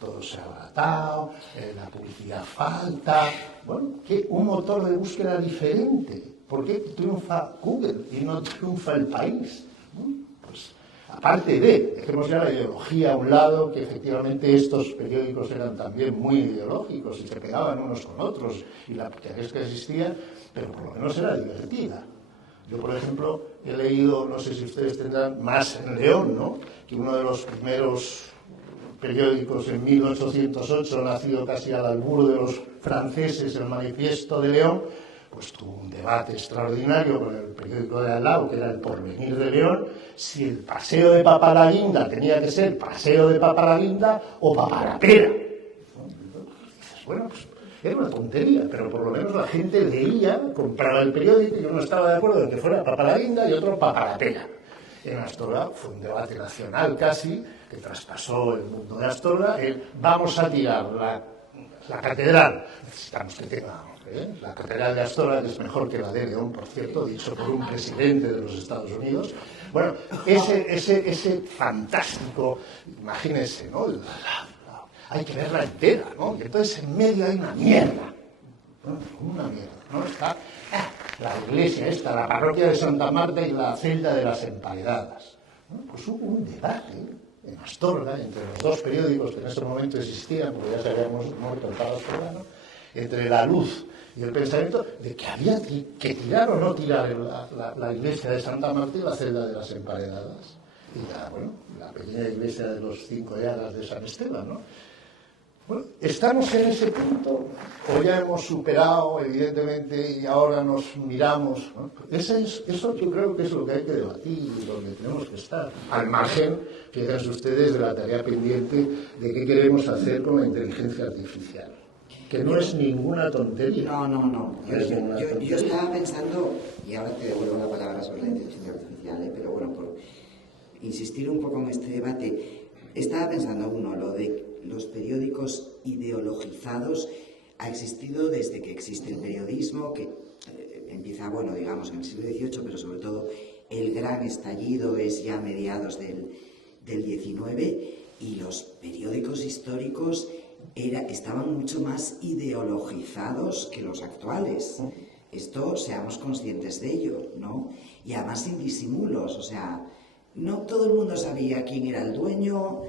Todo se ha abaratado, la publicidad falta. Bueno, ¿qué? Un motor de búsqueda diferente. ¿Por qué triunfa Google y no triunfa el país? Pues, aparte dejemos ya la ideología a un lado, que efectivamente estos periódicos eran también muy ideológicos y se pegaban unos con otros y la picaresca existía, pero por lo menos era divertida. Yo, por ejemplo, he leído, no sé si ustedes tendrán, Más en León, ¿no?, que uno de los primeros periódicos en 1808, nacido casi al albur de los franceses, el Manifiesto de León, pues tuvo un debate extraordinario con el periódico de al lado, que era El Porvenir de León, si el paseo de Papalaguinda tenía que ser paseo de Papalaguinda o Paparapera. Bueno, pues era una tontería, pero por lo menos la gente leía, compraba el periódico, y yo no estaba de acuerdo en que fuera Papalaguinda y otro Paparapera. En Astorga fue un debate nacional casi, que traspasó el mundo de Astorga, vamos a tirar la catedral, necesitamos que tenga... La catedral de Astorga, que es mejor que la de León, por cierto, dicho por un presidente de los Estados Unidos. Bueno, ese fantástico, imagínense, ¿no? Hay que verla entera, ¿no? Y entonces en medio hay una mierda, ¿no? Una mierda, ¿no? Está la iglesia esta, la parroquia de Santa Marta y la celda de las Emparedadas, ¿no? Pues hubo un debate en Astorga entre los dos periódicos que en ese momento existían, porque ya se había muerto el Pablo Astorgano, entre La Luz y El Pensamiento, de que había que tirar o no tirar la iglesia de Santa Marta y la celda de las Emparedadas. Y la pequeña iglesia de los 5 llagas de San Esteban, ¿no? Bueno, ¿estamos en ese punto? ¿O ya hemos superado, evidentemente, y ahora nos miramos, ¿no? Eso yo creo que es lo que hay que debatir y donde tenemos que estar. Al margen, fíjense ustedes, de la tarea pendiente de qué queremos hacer con la inteligencia artificial. Que no es ninguna tontería. No. Yo estaba pensando, y ahora te devuelvo la palabra sobre la inteligencia artificial, pero bueno, por insistir un poco en este debate, estaba pensando, lo de los periódicos ideologizados ha existido desde que existe el periodismo, que empieza, digamos, en el siglo XVIII, pero sobre todo el gran estallido es ya a mediados del XIX, y los periódicos históricos estaban mucho más ideologizados que los actuales. Esto, seamos conscientes de ello, ¿no? Y además sin disimulos, o sea, no todo el mundo sabía quién era el dueño,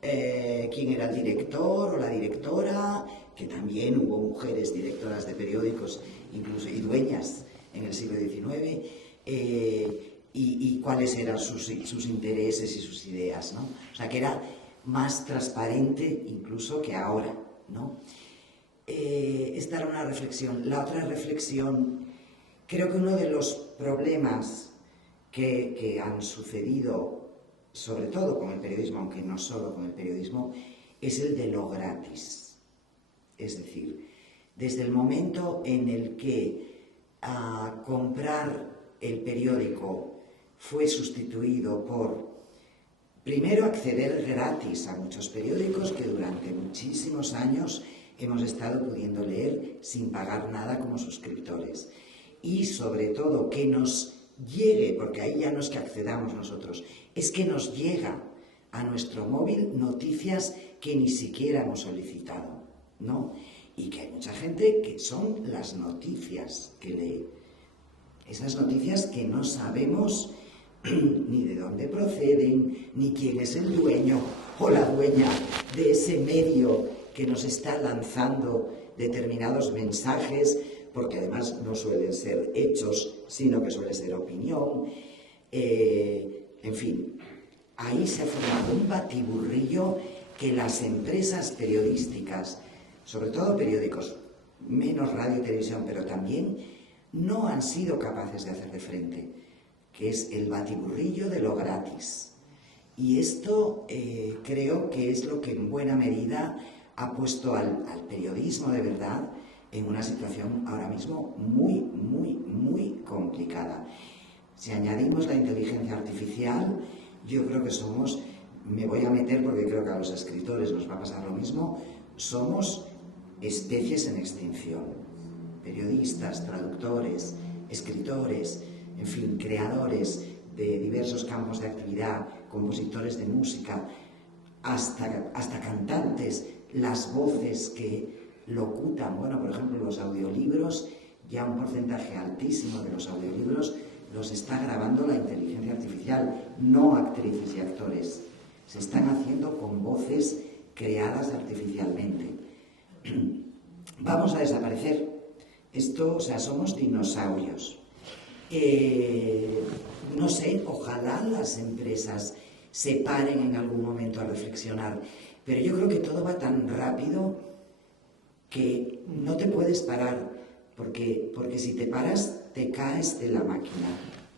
quién era el director o la directora, que también hubo mujeres directoras de periódicos, incluso y dueñas en el siglo XIX, y cuáles eran sus intereses y sus ideas, ¿no? O sea, que era más transparente incluso que ahora, ¿no? Esta era una reflexión. La otra reflexión, creo que uno de los problemas que han sucedido, sobre todo con el periodismo, aunque no solo con el periodismo, es el de lo gratis. Es decir, desde el momento en el que comprar el periódico fue sustituido por, primero, acceder gratis a muchos periódicos que durante muchísimos años hemos estado pudiendo leer sin pagar nada como suscriptores. Y sobre todo que nos llegue, porque ahí ya no es que accedamos nosotros, es que nos llega a nuestro móvil noticias que ni siquiera hemos solicitado, ¿no? Y que hay mucha gente que son las noticias que lee. Esas noticias que no sabemos ni de dónde proceden, ni quién es el dueño o la dueña de ese medio que nos está lanzando determinados mensajes, porque además no suelen ser hechos, sino que suele ser opinión. En fin, ahí se ha formado un batiburrillo que las empresas periodísticas, sobre todo periódicos, menos radio y televisión, pero también, no han sido capaces de hacer de frente, que es el batiburrillo de lo gratis. Y esto creo que es lo que en buena medida ha puesto al periodismo de verdad en una situación ahora mismo muy, muy, muy complicada. Si añadimos la inteligencia artificial, yo creo que somos, me voy a meter porque creo que a los escritores nos va a pasar lo mismo, somos especies en extinción. Periodistas, traductores, escritores, en fin, creadores de diversos campos de actividad, compositores de música, hasta cantantes, las voces que locutan, bueno, por ejemplo, los audiolibros, ya un porcentaje altísimo de los audiolibros los está grabando la inteligencia artificial, no actrices y actores. Se están haciendo con voces creadas artificialmente. Vamos a desaparecer. Esto, o sea, somos dinosaurios. No sé, ojalá las empresas se paren en algún momento a reflexionar, pero yo creo que todo va tan rápido que no te puedes parar, porque si te paras te caes de la máquina.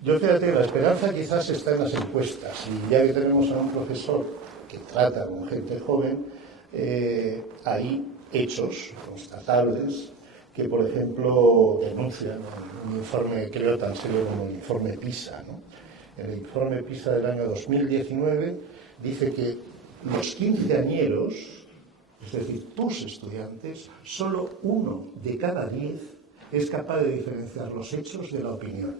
Yo, fíjate, la esperanza quizás está en las encuestas, y ya que tenemos a un profesor que trata con gente joven, hay hechos constatables que, por ejemplo, denuncian un informe, creo, tan serio como el informe PISA, ¿no? El informe PISA del año 2019 dice que los quinceañeros, es decir, tus estudiantes, solo 1 de cada 10 es capaz de diferenciar los hechos de la opinión.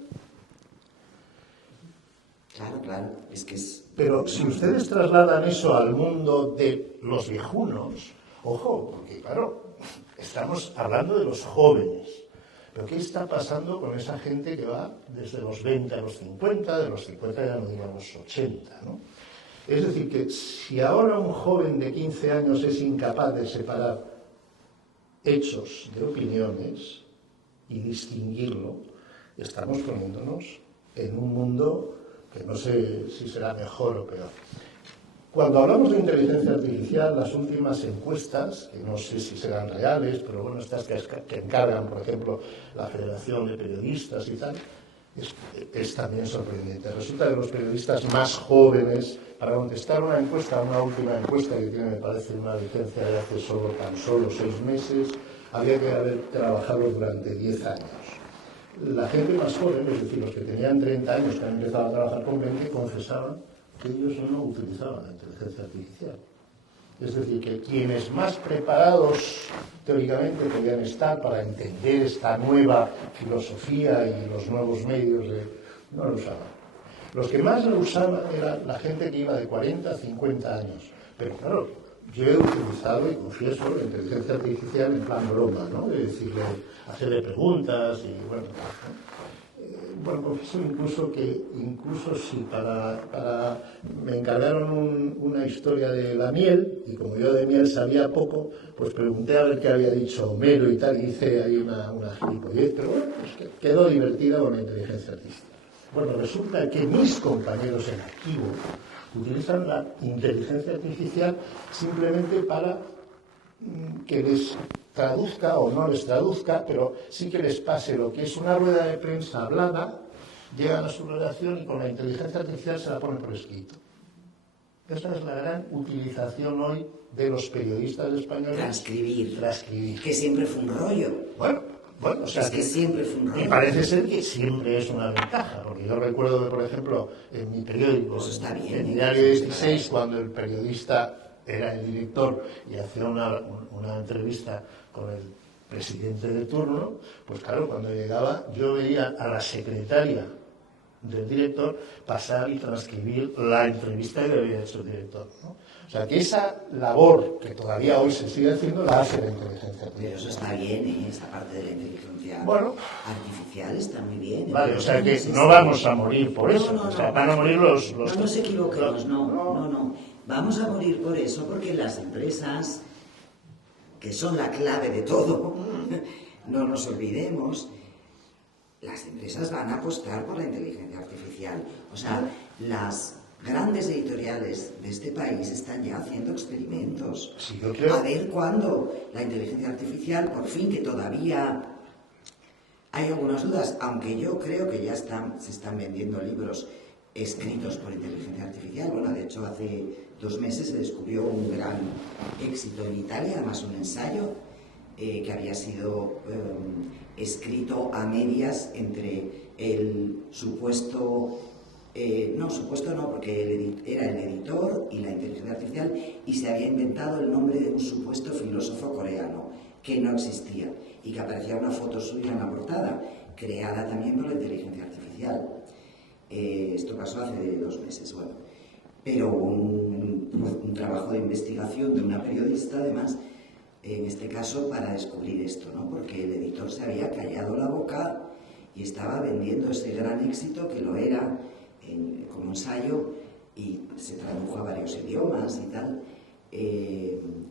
Claro, es que es... Pero si ustedes trasladan eso al mundo de los viejunos, ojo, porque claro, estamos hablando de los jóvenes. Pero ¿qué está pasando con esa gente que va desde los 20 a los 50, de los 50 ya no digamos 80, ¿no? Es decir, que si ahora un joven de 15 años es incapaz de separar hechos de opiniones y distinguirlo, estamos poniéndonos en un mundo que no sé si será mejor o peor. Cuando hablamos de inteligencia artificial, las últimas encuestas, que no sé si serán reales, pero bueno, estas que encargan, por ejemplo, la Federación de Periodistas y tal, es también sorprendente. Resulta que los periodistas más jóvenes, para contestar una encuesta, una última encuesta que tiene, me parece, una vigencia de hace tan solo 6 meses, había que haber trabajado durante 10 años. La gente más joven, es decir, los que tenían 30 años, que han empezado a trabajar con 20, confesaban que ellos no utilizaban la inteligencia artificial. Es decir, que quienes más preparados teóricamente podían estar para entender esta nueva filosofía y los nuevos medios no lo usaban. Los que más lo usaban era la gente que iba de 40 a 50 años. Pero claro, yo he utilizado, y confieso, la inteligencia artificial en plan broma, ¿no? De decirle, hacerle preguntas y bueno, bueno, confieso incluso si me encargaron una historia de la miel, y como yo de miel sabía poco, pues pregunté a ver qué había dicho Homero y tal, y hice ahí una gilipollez, pero bueno, pues quedó divertida con la inteligencia artificial. Bueno, resulta que mis compañeros en activo utilizan la inteligencia artificial simplemente para que les traduzca o no les traduzca, pero sí que les pase lo que es una rueda de prensa hablada, llegan a su redacción y con la inteligencia artificial se la ponen por escrito. Esa es la gran utilización hoy de los periodistas españoles. Transcribir. Transcribir. Que siempre fue un rollo. Bueno, o sea es que siempre fue un rollo. Y parece ser que siempre es una ventaja, porque yo recuerdo que, por ejemplo, en mi periódico, Eso está bien, en Diario 16, cuando el periodista era el director y hacía una entrevista con el presidente de turno, pues claro, cuando llegaba yo veía a la secretaria del director pasar y transcribir la entrevista que había hecho el director, ¿no? O sea, que esa labor que todavía hoy se sigue haciendo la hace la inteligencia artificial. Pero eso está bien, ¿eh? Esa parte de la inteligencia artificial está muy bien. Vale, o sea que no vamos a morir por eso. No, o sea, van a morir los... No nos equivoquemos, no. Vamos a morir por eso porque las empresas, que son la clave de todo, no nos olvidemos, las empresas van a apostar por la inteligencia artificial. O sea, las grandes editoriales de este país están ya haciendo experimentos. Sí, yo creo. A ver cuándo la inteligencia artificial, por fin, que todavía hay algunas dudas, aunque yo creo que ya se están vendiendo libros escritos por inteligencia artificial. Bueno, de hecho, hace 2 meses se descubrió un gran éxito en Italia, además un ensayo que había sido escrito a medias entre el supuesto... supuesto no, porque era el editor y la inteligencia artificial, y se había inventado el nombre de un supuesto filósofo coreano que no existía y que aparecía una foto suya en la portada, creada también por la inteligencia artificial. Esto pasó hace 2 meses, bueno. Pero un trabajo de investigación de una periodista, además, en este caso, para descubrir esto, ¿no? Porque el editor se había callado la boca y estaba vendiendo ese gran éxito que lo era como ensayo y se tradujo a varios idiomas y tal.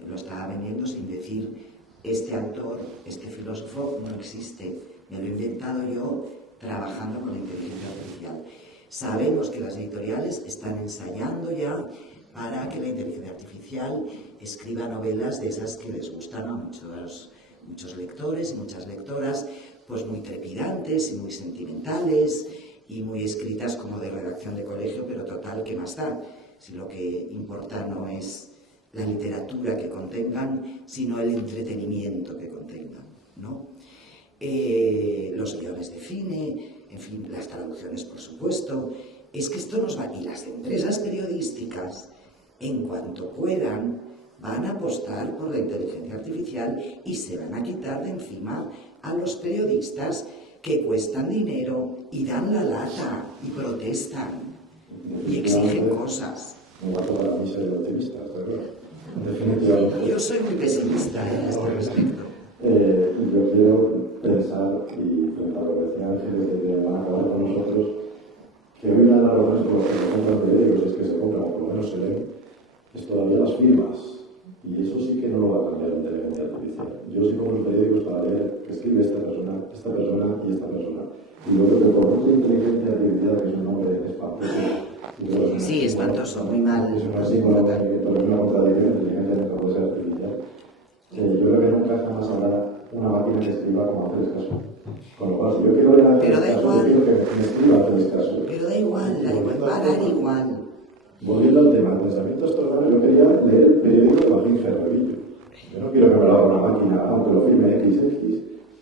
Lo estaba vendiendo sin decir, este autor, este filósofo no existe, me lo he inventado yo trabajando con la inteligencia artificial. Sabemos que las editoriales están ensayando ya para que la inteligencia artificial escriba novelas de esas que les gustan a muchos lectores y muchas lectoras, pues muy trepidantes y muy sentimentales y muy escritas como de redacción de colegio, pero total, ¿qué más da? Si lo que importa no es la literatura que contengan, sino el entretenimiento que contengan, ¿no? Los guiones de cine, en fin, las traducciones, por supuesto. Es que esto nos va... Y las empresas periodísticas, en cuanto puedan, van a apostar por la inteligencia artificial y se van a quitar de encima a los periodistas que cuestan dinero y dan la lata y protestan y exigen cosas. Para mí soy optimista, definitivamente. Yo soy muy pesimista en este respecto. Yo quiero pensar, y frente a lo que decía Ángel, que van a acabar con nosotros, que hoy una de las razones por las que se compran periódicos es que se compran, o por lo menos se leen, es todavía las firmas. Y eso sí que no lo va a cambiar la inteligencia artificial. Yo sí compro los periódicos para leer que escribe esta persona y esta persona. Y luego que por mucha inteligencia artificial, que es un nombre espantoso. Sí, espantoso, muy mal. Es una símbolo, pero es una contradicción, inteligencia no puede ser artificial. Yo creo que nunca jamás habrá una máquina que escriba como hacer caso. Con lo cual, si yo quiero leer a caso, yo quiero que me escriba a hacer caso. Pero da igual, va a dar igual. Volviendo al tema, el pensamiento estornado, yo quería leer el periódico de Joaquín Ferrerillo. Yo no quiero que me lo haga una máquina, aunque lo firme XX.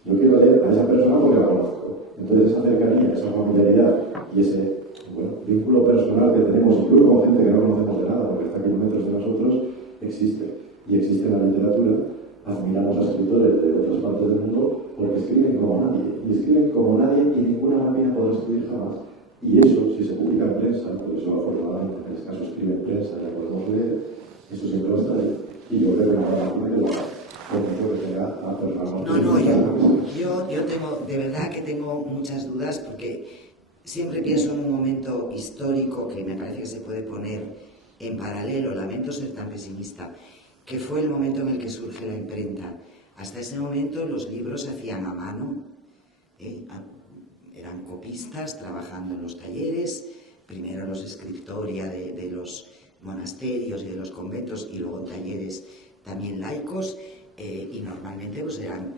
Yo quiero leer a esa persona porque la conozco. Entonces, esa cercanía, esa familiaridad y ese vínculo personal que tenemos, incluso con gente que no conocemos de nada, porque está a kilómetros de nosotros, existe. Y existe en la literatura. Admiramos a escritores de otras partes del mundo porque escriben como nadie. Y escriben como nadie y ninguna máquina podrá escribir jamás. Y eso, si se publica en prensa, porque eso afortunadamente en este caso escribe en prensa, ya podemos leer, eso siempre va a estar ahí. y yo creo que no la primera, porque creo que a personas. Yo tengo, de verdad que tengo muchas dudas, porque siempre pienso en un momento histórico que me parece que se puede poner en paralelo, lamento ser tan pesimista, que fue el momento en el que surge la imprenta. Hasta ese momento los libros se hacían a mano, eran copistas trabajando en los talleres, primero los escritoria de los monasterios y de los conventos, y luego talleres también laicos, y normalmente pues eran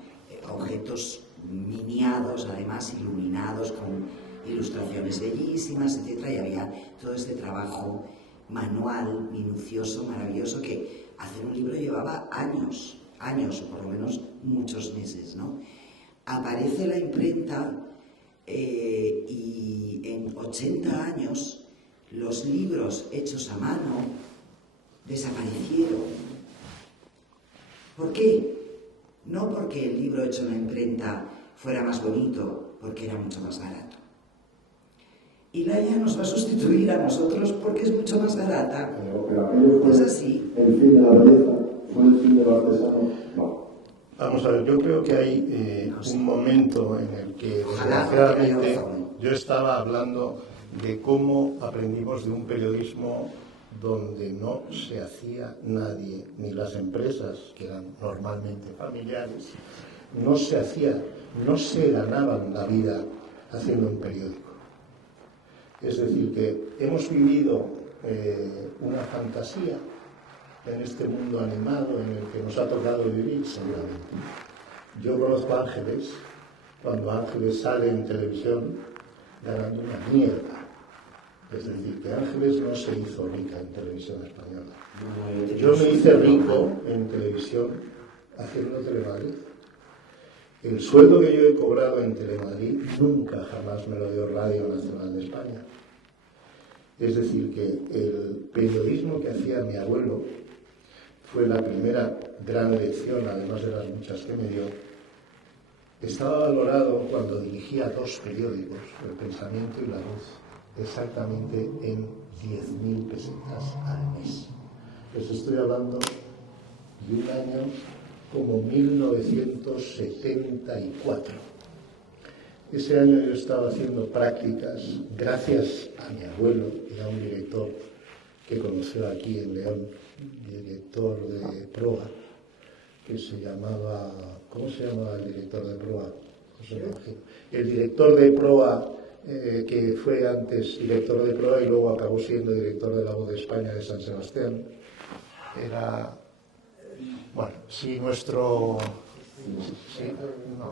objetos miniados, además iluminados con ilustraciones bellísimas, etcétera, y había todo este trabajo manual, minucioso, maravilloso, que hacer un libro llevaba años, o por lo menos muchos meses, ¿no? Aparece la imprenta y en 80 años los libros hechos a mano desaparecieron. ¿Por qué? No porque el libro hecho en la imprenta fuera más bonito, porque era mucho más barato. Y Laia nos va a sustituir a nosotros porque es mucho más barata. Pero aquello fue ¿Es así? el fin de la belleza, fue el fin de lo artesano. No. Vamos a ver, yo creo que hay un momento en el que, desgraciadamente, yo estaba hablando de cómo aprendimos de un periodismo donde no se hacía nadie, ni las empresas, que eran normalmente familiares, no se ganaban la vida haciendo un periódico. Es decir, que hemos vivido una fantasía en este mundo animado en el que nos ha tocado vivir, seguramente. Yo conozco a Ángeles, cuando Ángeles sale en televisión ganando una mierda. Es decir, que Ángeles no se hizo rica en televisión española. Yo me hice rico en televisión haciendo Telemadrid. El sueldo que yo he cobrado en Telemadrid nunca jamás me lo dio Radio Nacional de España. Es decir, que el periodismo que hacía mi abuelo fue la primera gran lección, además de las muchas que me dio. Estaba valorado cuando dirigía 2 periódicos, El Pensamiento y La Luz, exactamente en 10.000 pesetas al mes. Les estoy hablando de un año como 1974. Ese año yo estaba haciendo prácticas gracias a mi abuelo, era un director que conoció aquí en León, director de Proa, que se llamaba... ¿Cómo se llamaba el director de Proa? No se me imagino. El director de Proa, que fue antes director de Proa y luego acabó siendo director de La Voz de España de San Sebastián, era... Bueno, sí, nuestro... Sí, no lo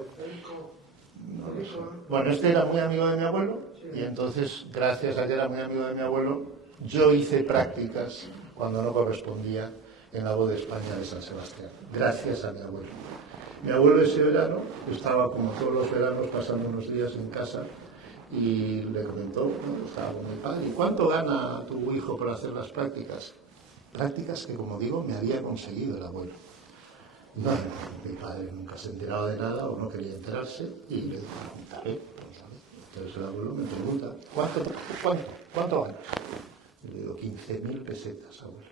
sé. Bueno, este era muy amigo de mi abuelo y entonces, gracias a que era muy amigo de mi abuelo, yo hice prácticas cuando no correspondía en La Voz de España de San Sebastián, gracias a mi abuelo. Mi abuelo ese verano estaba, como todos los veranos, pasando unos días en casa y le comentó, ¿no? Estaba con mi padre, ¿y cuánto gana tu hijo por hacer las prácticas? Prácticas que, como digo, me había conseguido el abuelo. No, mi padre nunca se enteraba de nada o no quería enterarse y le preguntaré. Entonces el abuelo me pregunta, ¿cuánto ganas? Y le digo, 15.000 pesetas, abuelo.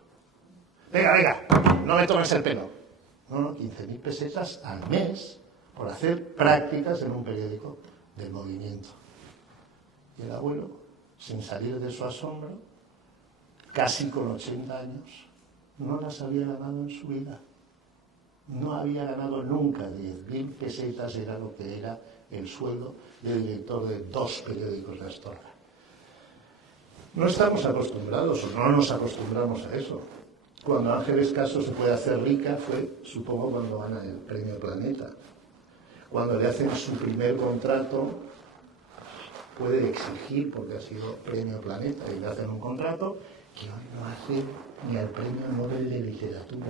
Venga, no me tomes el pelo. No, 15.000 pesetas al mes por hacer prácticas en un periódico del movimiento. Y el abuelo, sin salir de su asombro, casi con 80 años, no las había ganado en su vida. No había ganado nunca 10.000 pesetas, era lo que era el sueldo del director de 2 periódicos de Astorga. No estamos acostumbrados, o no nos acostumbramos a eso. Cuando Ángeles Caso se puede hacer rica fue, supongo, cuando gana el Premio Planeta. Cuando le hacen su primer contrato, puede exigir, porque ha sido Premio Planeta, y le hacen un contrato que hoy no hace ni al Premio Nobel de Literatura.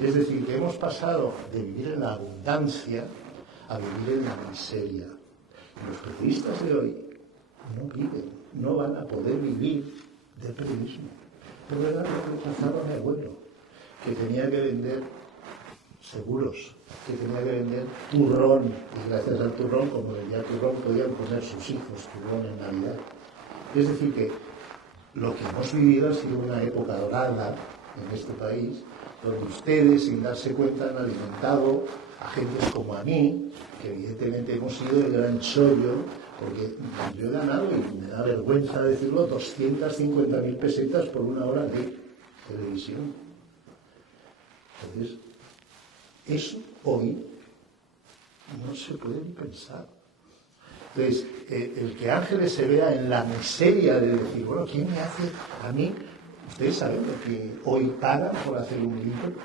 Es decir, que hemos pasado de vivir en la abundancia a vivir en la miseria. Y los periodistas de hoy no van a poder vivir del periodismo. Pero era lo que pasaba a mi abuelo, que tenía que vender seguros, que tenía que vender turrón, y gracias al turrón, como vendía turrón, podían poner sus hijos turrón en Navidad. Es decir, que lo que hemos vivido ha sido una época dorada en este país, donde ustedes, sin darse cuenta, han alimentado a gentes como a mí, que evidentemente hemos sido el gran chollo, porque yo he ganado, y me da vergüenza decirlo, 250.000 pesetas por una hora de televisión. Entonces, eso hoy no se puede ni pensar. Entonces, el que Ángeles se vea en la miseria de decir, bueno, ¿quién me hace a mí? Ustedes saben lo que hoy pagan por hacer un libro.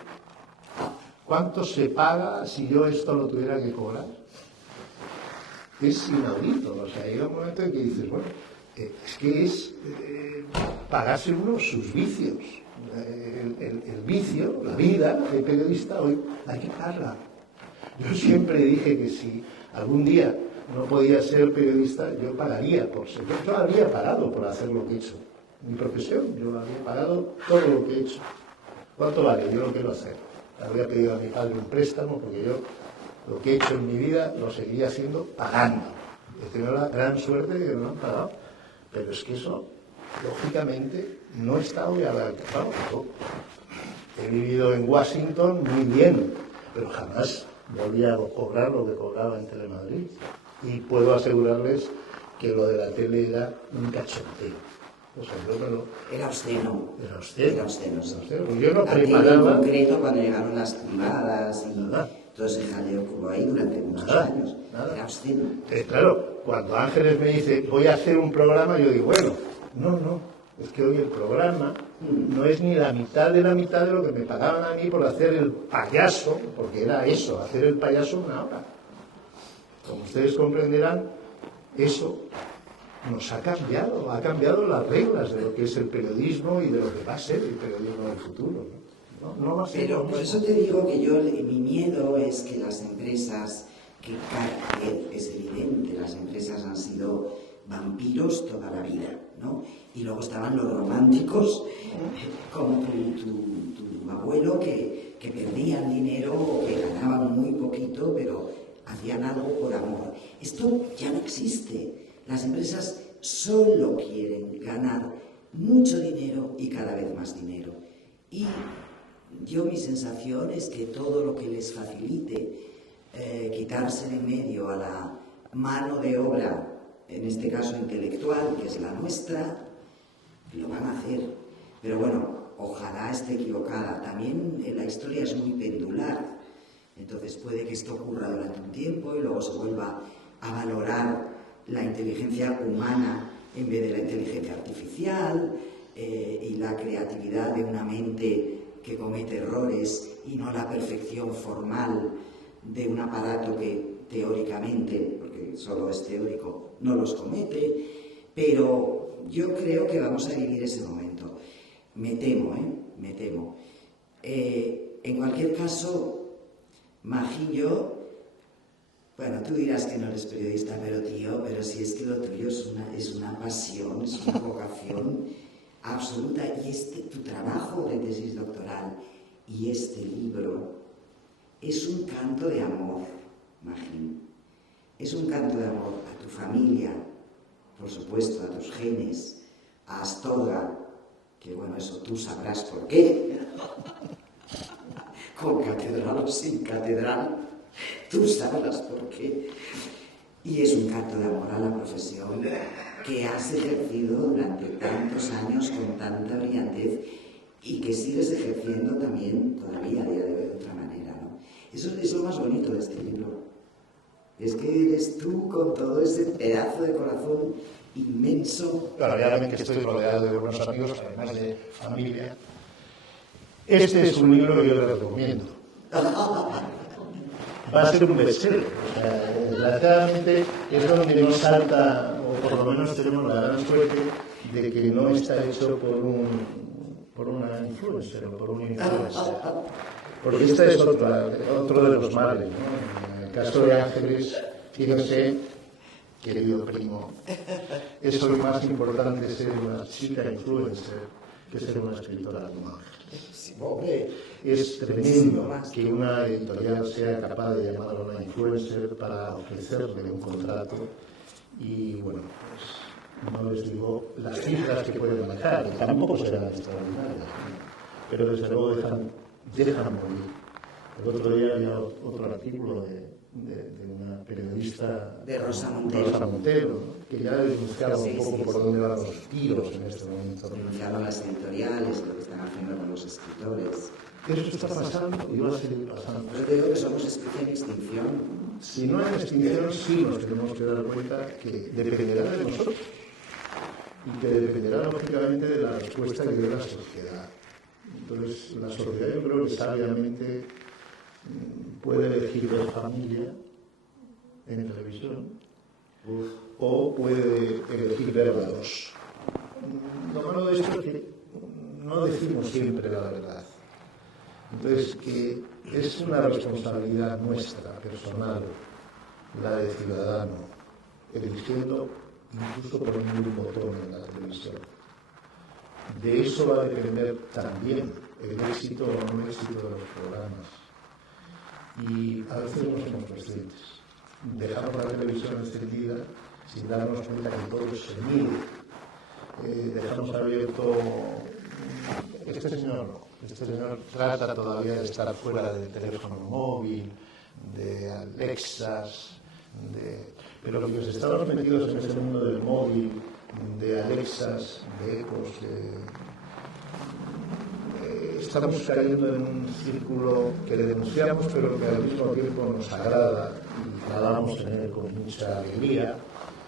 ¿Cuánto se paga si yo esto lo tuviera que cobrar? Es inaudito. O sea, llega un momento en que dices, bueno, es que es pagarse uno sus vicios. El vicio, la vida de periodista hoy hay que pagarla. Yo siempre dije que si algún día no podía ser periodista, yo pagaría por ser. Yo habría pagado por hacer lo que he hecho. Mi profesión, yo habría pagado todo lo que he hecho. ¿Cuánto vale? Yo lo quiero hacer. Le habría pedido a mi padre un préstamo porque yo lo que he hecho en mi vida lo seguiría haciendo pagando. He tenido la gran suerte de que no han pagado. Pero es que eso, lógicamente, no está hoy al alcance. He vivido en Washington muy bien, pero jamás volví a cobrar lo que cobraba en Telemadrid. Y puedo asegurarles que lo de la tele era un cachondeo. O sea, Era obsceno. Era obsceno. Era obsceno, sí. Yo no La tele preparaba... en concreto, cuando llegaron las privadas y todo ese jaleo que hubo ahí durante muchos años. Era obsceno. Claro, cuando Ángeles me dice, voy a hacer un programa, yo digo, bueno, no, es que hoy el programa no es ni la mitad de lo que me pagaban a mí por hacer el payaso, porque era eso, hacer el payaso una hora. Como ustedes comprenderán, eso nos ha cambiado las reglas de lo que es el periodismo y de lo que va a ser el periodismo del futuro. No va a ser. Pero por eso te digo que mi miedo es que las empresas, que es evidente, las empresas han sido vampiros toda la vida, ¿no? Y luego estaban los románticos, como tu abuelo, que perdían dinero o que ganaban muy poquito, pero hacían algo por amor. Esto ya no existe. Las empresas solo quieren ganar mucho dinero y cada vez más dinero. Y mi sensación es que todo lo que les facilite quitarse de en medio a la mano de obra, en este caso intelectual, que es la nuestra, lo van a hacer. Pero bueno, ojalá esté equivocada. También la historia es muy pendular. Entonces puede que esto ocurra durante un tiempo y luego se vuelva a valorar la inteligencia humana en vez de la inteligencia artificial y la creatividad de una mente que comete errores y no la perfección formal de un aparato que teóricamente, porque solo es teórico, no los comete. Pero yo creo que vamos a vivir ese momento. Me temo. En cualquier caso, Majillo, bueno, tú dirás que no eres periodista, pero si es que lo tuyo es una pasión, es una vocación absoluta. Y tu trabajo de tesis doctoral y este libro es un canto de amor, Magín. Es un canto de amor a tu familia, por supuesto, a tus genes, a Astorga, que bueno, eso tú sabrás por qué. Con catedral o sin catedral, tú sabrás por qué. Y es un canto de amor a la profesión que has ejercido durante tantos años con tanta brillantez y que sigues ejerciendo también todavía a día de hoy de otra manera, ¿no? Eso es lo más bonito de este libro. Es que eres tú con todo ese pedazo de corazón inmenso. Claro, realmente estoy rodeado de buenos amigos, además de familia. Este es un libro que yo le recomiendo. Va a ser un bestseller. O sea, desgraciadamente es donde no salta, o por lo menos tenemos la gran suerte de que no está hecho por una influencer o por un influencer. Porque esta es otro de los males, ¿no? En el caso de Ángeles, fíjense, querido primo, es hoy más importante ser una chica influencer que ser una escritora como Ángeles. Es tremendo que una editorial sea capaz de llamar a una influencer para ofrecerle un contrato y, bueno, pues no les digo las cifras que pueden manejar, que tampoco serán extraordinarias, ¿no? Pero desde luego dejan dejan morir. El otro día había otro artículo de una periodista, de Rosa Montero, ¿no? Que ya denunciaba un poco por dónde van los tiros en este momento. Denunciaban las editoriales, lo que están haciendo con los escritores. Eso está pasando y va a seguir pasando. Yo digo que somos especie en extinción. Si no hay extinción, sí nos tenemos que dar cuenta que dependerá de nosotros y que dependerá lógicamente de la respuesta que dé la sociedad. Entonces, la sociedad, yo creo que sabiamente puede elegir ver familia en televisión o puede elegir ver la dos. Lo malo de esto es que no decimos siempre la verdad. Entonces, que es una responsabilidad nuestra, personal, la de ciudadano, eligiendo incluso poniendo un botón en la televisión. De eso va a depender también el éxito o no éxito de los programas. Y a veces no somos conscientes. Dejamos la televisión encendida sin darnos cuenta que todo se mide. Dejamos abierto. Este señor trata todavía de estar fuera del teléfono móvil, de Alexas, pero los que estamos metidos en este mundo del móvil, de Alexas, de ecos, estamos cayendo en un círculo que le denunciamos, pero que al mismo tiempo nos agrada y nadamos en él con mucha alegría,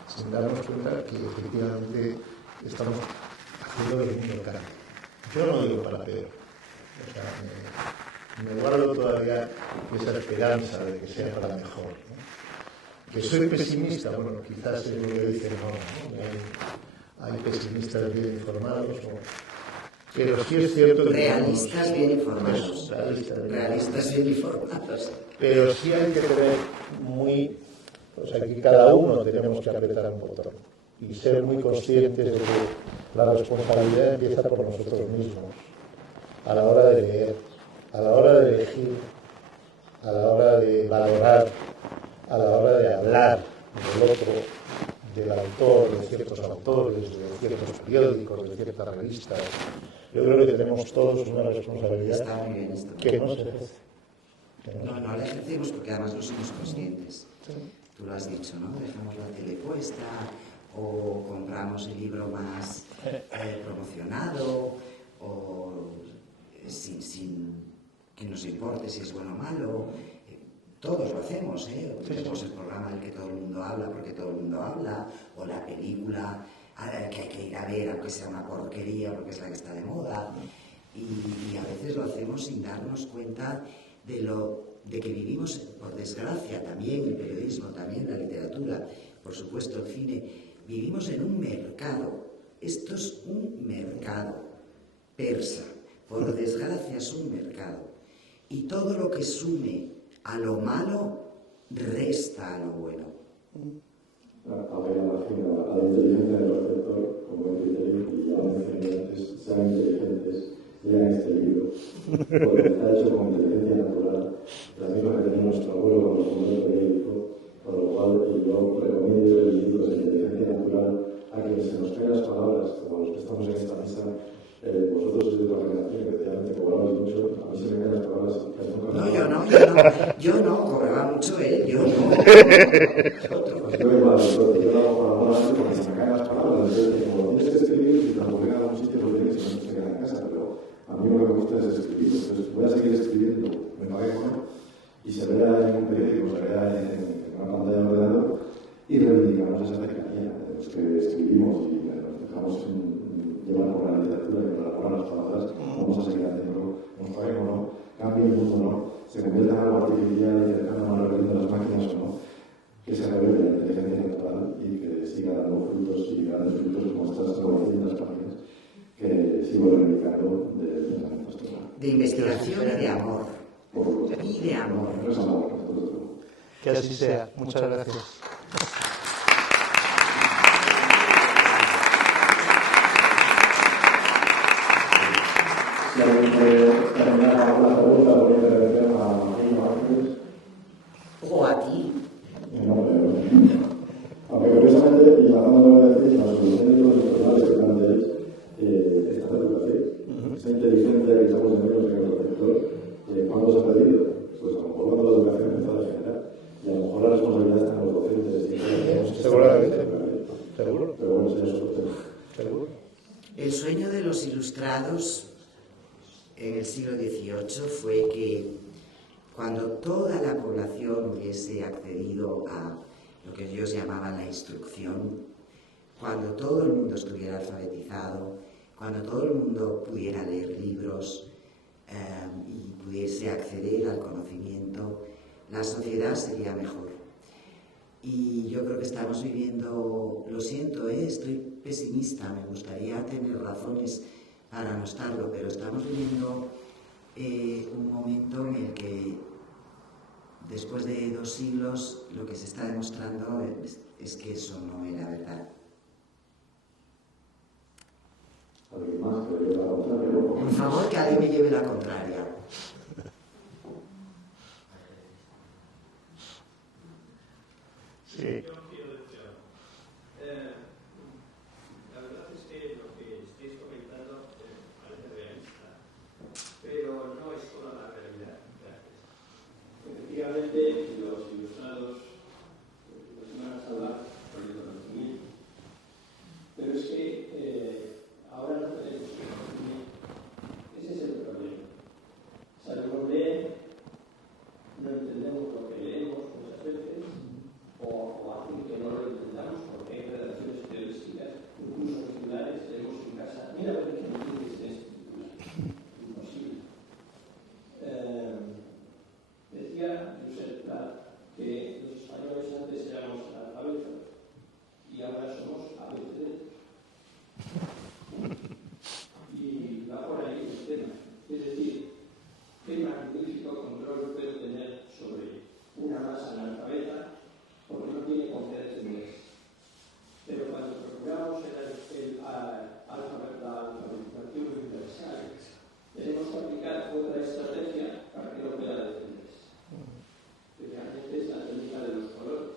sin darnos cuenta que efectivamente estamos haciendo que el mundo cambie. Yo no digo para peor, o sea, me guardo todavía esa esperanza de que sea para mejor, ¿no? Que soy pesimista, bueno, quizás es lo que dicen, no, hay pesimistas bien informados, pero sí es cierto que realistas bien informados. Realistas bien informados. Pero sí hay que tener muy, o sea, que cada uno tenemos que apretar un botón y ser muy conscientes de que la responsabilidad empieza por nosotros mismos, a la hora de leer, a la hora de elegir, a la hora de valorar, a la hora de hablar del otro, del autor, de ciertos autores, de ciertos periódicos, de ciertas revistas. Yo creo que tenemos todos una responsabilidad que no se ejerce. No la ejercemos porque además no somos conscientes. Sí. Tú lo has dicho, ¿no? Dejamos la tele puesta o compramos el libro más promocionado o sin que nos importe si es bueno o malo. Todos lo hacemos, ¿eh? Tenemos el programa del que todo el mundo habla porque todo el mundo habla, o la película que hay que ir a ver, aunque sea una porquería, porque es la que está de moda. Y a veces lo hacemos sin darnos cuenta de que vivimos, por desgracia, también el periodismo, también la literatura, por supuesto el cine, vivimos en un mercado. Esto es un mercado persa, por desgracia es un mercado. Y todo lo que sume a lo malo resta a lo bueno. A la inteligencia del receptor, como el criterio, y ya lo mencioné antes, sean inteligentes, lean este libro, porque está hecho con inteligencia natural, la misma que tenía nuestro abuelo cuando fundó el periódico, con lo cual yo recomiendo el libro de inteligencia natural a quienes se nos caen las palabras, como los que estamos en esta mesa. Vosotros sois de la generación que efectivamente cobrabais mucho, a mí se me caen las palabras. Yo no, cobraba mucho él, yo no. Pues yo igual, yo lo hago colaborar porque se me caen las palabras, entonces como tienes que escribir, si te lo publicas en algún sitio, lo tienes y no se queda en casa, pero a mí lo que me gusta es escribir, entonces voy a seguir escribiendo, me pagué con él, y se vea en un periódico, se vea en una pantalla de ordenador, y reivindicamos esa cercanía, los que escribimos y nos dejamos llevar por la literatura y por las palabras, vamos a seguir haciéndolo, nos paguemos o no, cambie el mundo o no, se convierta en algo artificial y cercano a la rebelión de las máquinas o no, que se revele la inteligencia natural y que siga dando frutos y grandes frutos como estas 900 páginas que sigo reivindicando de pensamiento astral. De investigación y de amor. Y de amor. No es amor, que así sea. Muchas gracias. Si alguien quiere terminar la pregunta, voy a intervenir a Martín Márquez. O a ti. No, aunque curiosamente, y bajándome a decir, las soluciones de los personales que planteáis, esta educación, esa inteligencia que estamos en ellos en el receptor, Seguramente. Seguro. Pero bueno, eso es otro tema. Seguro. El sueño de los ilustrados en el siglo XVIII fue que cuando toda la población hubiese accedido a lo que ellos llamaban la instrucción, cuando todo el mundo estuviera alfabetizado, cuando todo el mundo pudiera leer libros y pudiese acceder al conocimiento, la sociedad sería mejor. Y yo creo que estamos viviendo, lo siento, estoy pesimista, me gustaría tener razones para no estarlo, pero estamos viviendo un momento en el que después de 2 siglos lo que se está demostrando es que eso no era verdad. ¿Alguien más que le lleve la contraria? Por favor, que alguien me lleve la contraria. Sí. La verdad es que lo que estáis comentando parece realista, pero no es toda la realidad. Gracias. Efectivamente, los ilustrados nos van a salvar por el conocimiento, pero es que ahora no tenemos conocimiento. Ese es el problema. Sabemos leer, no entendemos lo que leemos muchas veces, o hacen que no lo entendamos porque hay redacciones periodísticas, incluso en titulares, leemos en casa, mira a ver qué entiendes de este titular. Imposible. Decía Josep Pla que los españoles antes éramos analfabetos y ahora somos abecedados. Y va por ahí el tema. Es decir, qué magnífico control puede tener sobre una masa analfabeta porque no tiene confianza en inglés. Pero cuando procuramos la alfabetización universal, tenemos que aplicar otra estrategia para que no pueda defenderse. Realmente es la técnica de los colores.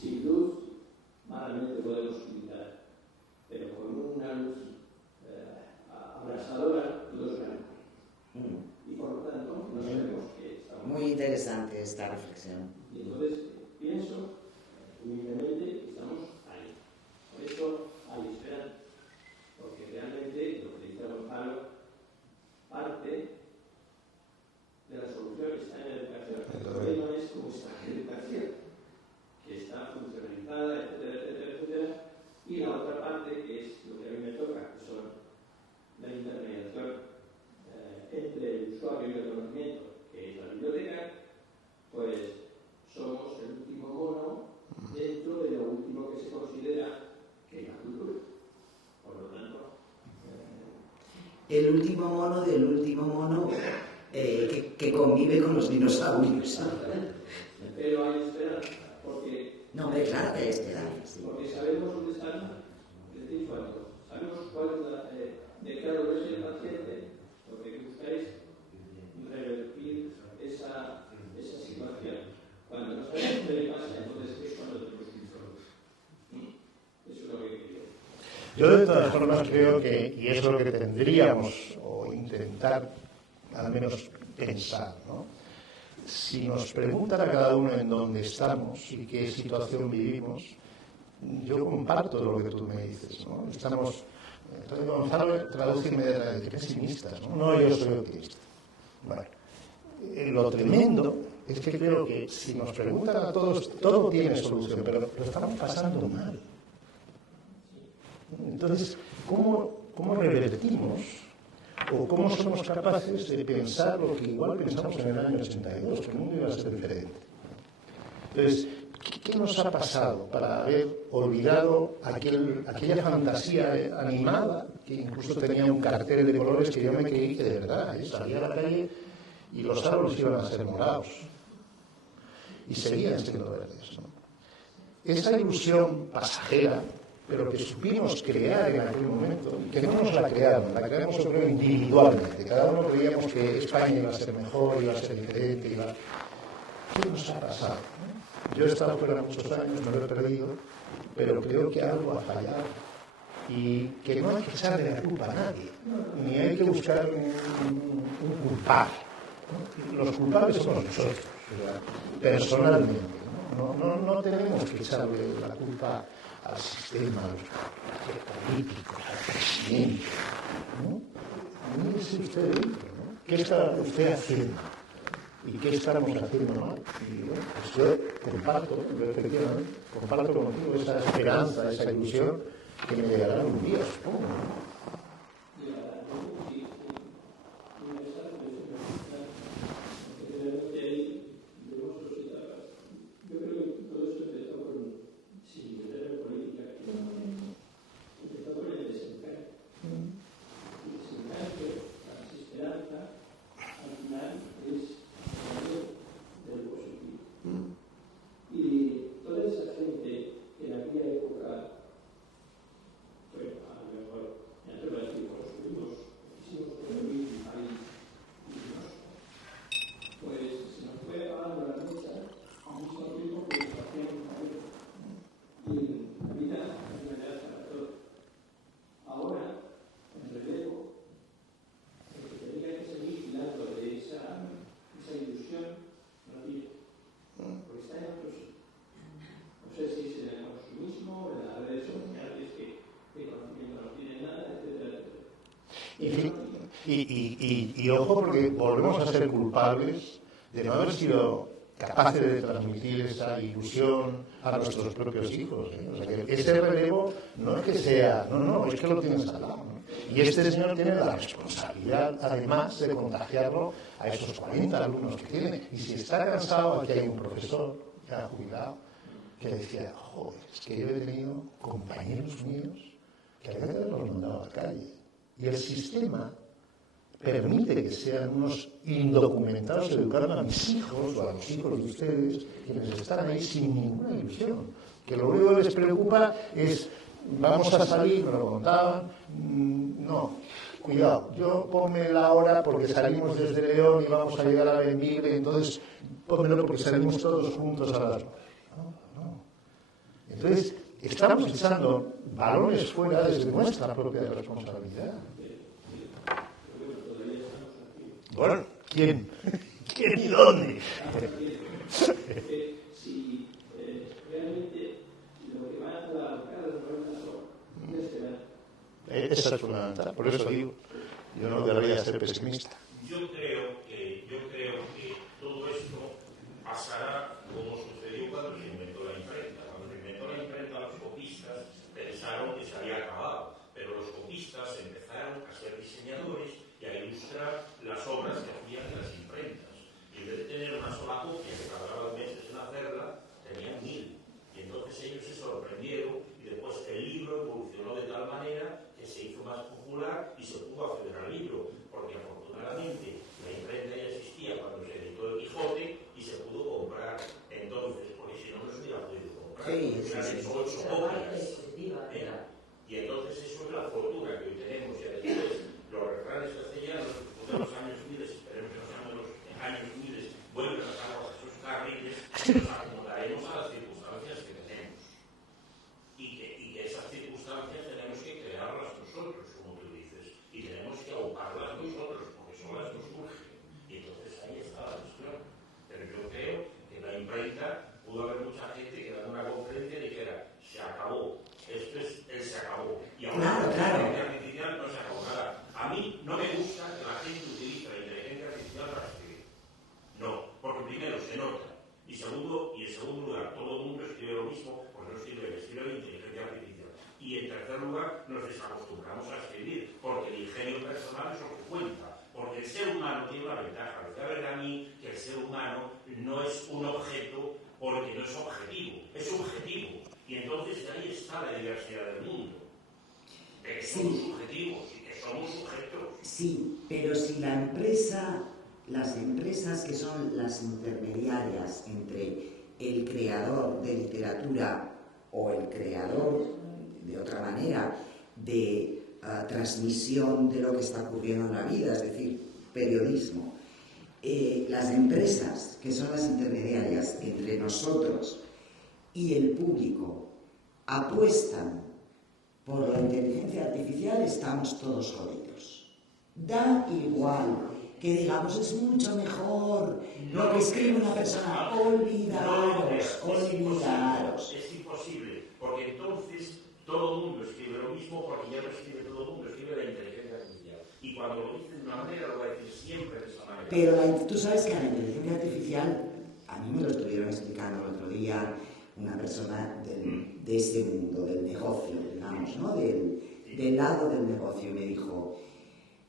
Sin luz, malamente podemos pintar, pero con una luz abrasadora, todos ganamos. Y por lo tanto, no sabemos qué estamos. Muy interesante esta reflexión. Y entonces pienso, humildemente, que estamos ahí. Por eso hay esperanza. Porque realmente lo que dice Gonzalo, parte de la solución está en la educación. El problema es cómo está la educación, que está funcionalizada, etcétera, etcétera, etcétera. Y la otra parte, que es lo que a mí me toca, que son la intermediación entre el usuario y el conocimiento, que es la biblioteca, pues somos el último mono dentro de lo último que se considera que es la cultura. Por lo tanto, El último mono del último mono que convive con los dinosaurios. pero hay esperanza, porque No, hombre, claro que hay esperanza. Sí. porque sabemos dónde están, decís cuánto, sabemos cuál es la, de qué lado es el paciente, porque buscáis revertir esa situación. Cuando no sabemos qué le pasa, entonces es cuando tenemos que ir. Eso es lo que quería. Yo de todas formas creo que, y eso es lo que tendríamos, o intentar al menos pensar, ¿no? Si nos preguntan a cada uno en dónde estamos y qué situación vivimos, yo comparto lo que tú me dices, ¿no? Estamos, Gonzalo, tradúceme de pesimistas, ¿no? No, yo soy optimista. Bueno, lo tremendo es que creo que si nos preguntan a todos, todo tiene solución, pero lo estamos pasando mal. Entonces, ¿cómo revertimos o cómo somos capaces de pensar lo que igual pensamos en el año 82, que el mundo iba a ser diferente? Entonces, ¿qué nos ha pasado para haber olvidado aquella fantasía animada que incluso tenía un cartel de colores que yo me creí que de verdad, salía a la calle y los árboles iban a ser morados y seguían siendo verdes, ¿no? Esa ilusión pasajera, pero que supimos crear en aquel momento, que no nos la creamos yo creo individualmente, cada uno creíamos que España iba a ser mejor, iba a ser diferente, ¿qué nos ha pasado? Yo he estado fuera muchos años, no lo he perdido, pero creo que algo ha fallado y que no hay que echarle la culpa a nadie, ni hay que buscar un culpable, ¿no? Los culpables somos nosotros, personalmente, ¿no? No tenemos que echarle la culpa al sistema, a los políticos, al presidente, ¿no? Mírese usted dentro, ¿no? ¿Qué está usted haciendo? ¿Y qué estamos haciendo mal? Y bueno, pues yo comparto, efectivamente, comparto contigo esa esperanza, esa ilusión que me llegará un día, supongo. Y ojo, porque volvemos a ser culpables de no haber sido capaces de transmitir esa ilusión a nuestros propios hijos, ¿eh? O sea, que ese relevo no es que sea, es que lo tienes al lado, ¿no? Y este señor tiene la responsabilidad, además, de contagiarlo a esos 40 alumnos que tiene. Y si está cansado, aquí hay un profesor ya jubilado que decía, joder, es que yo he tenido compañeros míos que a veces los mandaba a la calle. Y el sistema permite que sean unos indocumentados educando a mis hijos o a los hijos de ustedes, quienes están ahí sin ninguna ilusión. Que lo único que les preocupa es, vamos a salir, me lo contaban, no, cuidado, yo ponme la hora porque salimos desde León y vamos a llegar a Benvibre, entonces pónmelo porque salimos todos juntos a las 2. No. Entonces, estamos echando balones fuera desde nuestra propia responsabilidad. Bueno, ¿quién? ¿Quién y dónde? Si realmente lo que van a abarcar los 90 son esperar. Esa es fundamental, por eso digo, yo no debería ser pesimista. Yo creo que todo esto pasará como sucedió cuando se inventó la imprenta. Cuando se inventó la imprenta, los copistas pensaron que se había acabado, pero los copistas empezaron a ser diseñadores y a ilustrar las obras que hacían en las imprentas. Y en vez de tener una sola copia que tardaba meses en hacerla, tenían 1000. Y entonces ellos se sorprendieron y después el libro evolucionó de tal manera que se hizo más popular y se pudo acceder al libro, porque afortunadamente la imprenta ya existía cuando se editó el Quijote y se pudo comprar. Entonces, porque si no, no se hubiera podido comprar. Sí. 8 copias. Y entonces eso es la fortuna que hoy tenemos. Y después los refranes castellanos de los años 1000, esperemos que no sean de los años 1000, vuelven a estar bajo sus carriles, nos acomodaremos a las circunstancias que tenemos. Y que esas circunstancias tenemos que crearlas nosotros, como tú dices, y tenemos que ahogarlas nosotros, porque solas nos surgen. Y entonces ahí está la cuestión. Pero yo creo que en la imprenta pudo haber mucha gente que dando una conferencia dijera, se acabó, esto es el se acabó. Y ahora la inteligencia artificial no se acabó nada. A mí no me gusta que la gente utilice la inteligencia artificial para escribir. No, porque primero se nota. Y en segundo lugar, todo el mundo escribe lo mismo, porque no escribe la inteligencia artificial. Y en tercer lugar, nos desacostumbramos a escribir, porque el ingenio personal es lo que cuenta. Porque el ser humano tiene una ventaja. Me parece a mí que el ser humano no es un objeto porque no es objetivo, es subjetivo. Y entonces ahí está la diversidad del mundo. De que somos subjetivos y que somos sujetos. Sí, pero si las empresas que son las intermediarias entre el creador de literatura o el creador, de otra manera, de transmisión de lo que está ocurriendo en la vida, es decir, periodismo, las empresas que son las intermediarias entre nosotros y el público apuestan por la inteligencia artificial, estamos todos jodidos. Da igual que digamos es mucho mejor lo que escribe una persona. Olvidaros. Es imposible, porque entonces todo el mundo escribe lo mismo, porque ya no escribe todo el mundo, escribe la inteligencia artificial. Y cuando lo dice de una manera, lo va a decir siempre de esa manera. Pero tú sabes que la inteligencia artificial, a mí me lo estuvieron explicando el otro día una persona de ese mundo, del negocio, digamos, ¿no? Del lado del negocio, me dijo,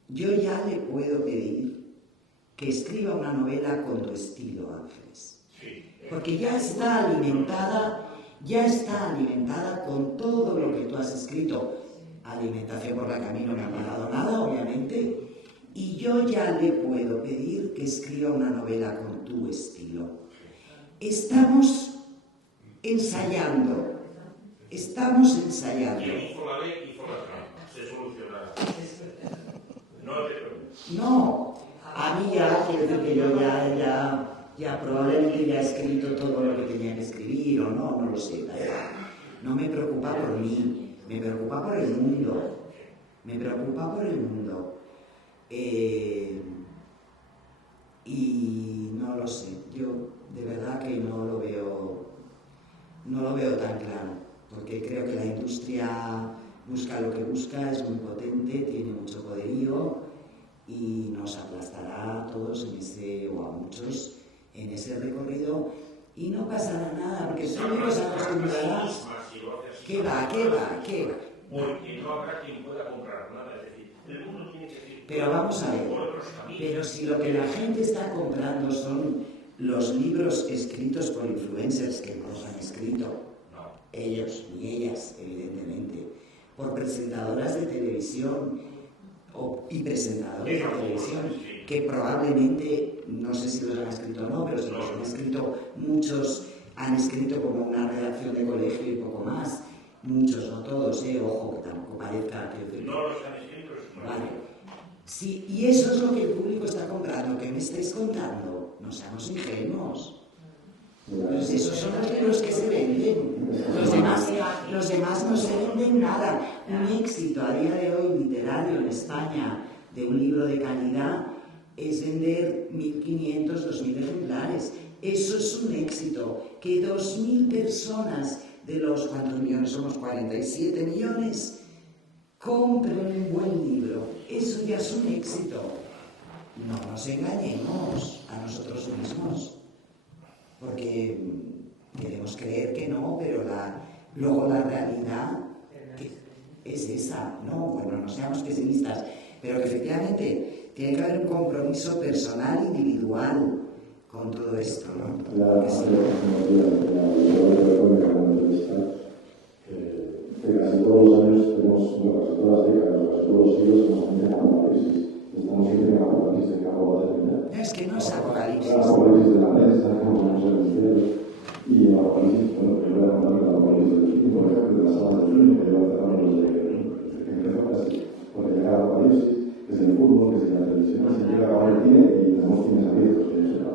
yo ya le puedo pedir que escriba una novela con tu estilo, Ángeles. Porque ya está alimentada con todo lo que tú has escrito. Alimentación por la que a mí no me ha pagado nada, obviamente. Y yo ya le puedo pedir que escriba una novela con tu estilo. Estamos ensayando. Y hizo la ley, hizo la trampa. Se solucionará. No te preocupes. No, a mí ya, quiero decir que yo ya probablemente ya he escrito todo lo que tenía que escribir o no lo sé. No me preocupa por mí, me preocupa por el mundo. Y no lo sé, yo de verdad que no lo veo tan claro, porque creo que la industria busca lo que busca, es muy potente, tiene mucho poderío y nos aplastará a todos o a muchos en ese recorrido y no pasará nada, porque el público se acostumbrará. ¿Qué va? Porque no habrá quien pueda comprar nada, es decir, el mundo tiene que ir. Pero vamos a ver, pero si lo que la gente está comprando son los libros escritos por influencers que no los han escrito, ellos ni ellas, evidentemente, por presentadoras de televisión y presentadores de televisión que probablemente, no sé si los han escrito o no, pero si los han escrito, muchos han escrito como una redacción de colegio y poco más. Muchos, no todos, ojo, que tampoco parezca que... No los han escrito, no. Vale. Sí, y eso es lo que el público está comprando. ¿Qué me estáis contando? No seamos ingenuos. Pues esos son los libros que se venden. Los demás no se venden nada. Un éxito a día de hoy literario en España de un libro de calidad es vender 1.500, 2.000 ejemplares. Eso es un éxito. Que 2.000 personas de los, ¿cuántos millones somos? 47 millones, compren un buen libro. Eso ya es un éxito. No nos engañemos a nosotros mismos, porque queremos creer que no, pero luego la realidad es esa. No, bueno, no seamos pesimistas, pero que efectivamente tiene que haber un compromiso personal, individual, con todo esto, ¿no? Que casi todos los años tenemos, casi todas las décadas, casi todos los siglos tenemos una apocalipsis. Estamos siempre en apocalipsis de que algo va a terminar. Es que no es apocalipsis. El apocalipsis de la prensa, como vamos a ver, y el apocalipsis, bueno, yo voy a contar que el apocalipsis del film, por ejemplo, de la sala del film, que lleva cerrando desde que empezó casi, porque llega el apocalipsis, que es el fútbol, que es la televisión, se llega a acabar el cine y tenemos cines abiertos.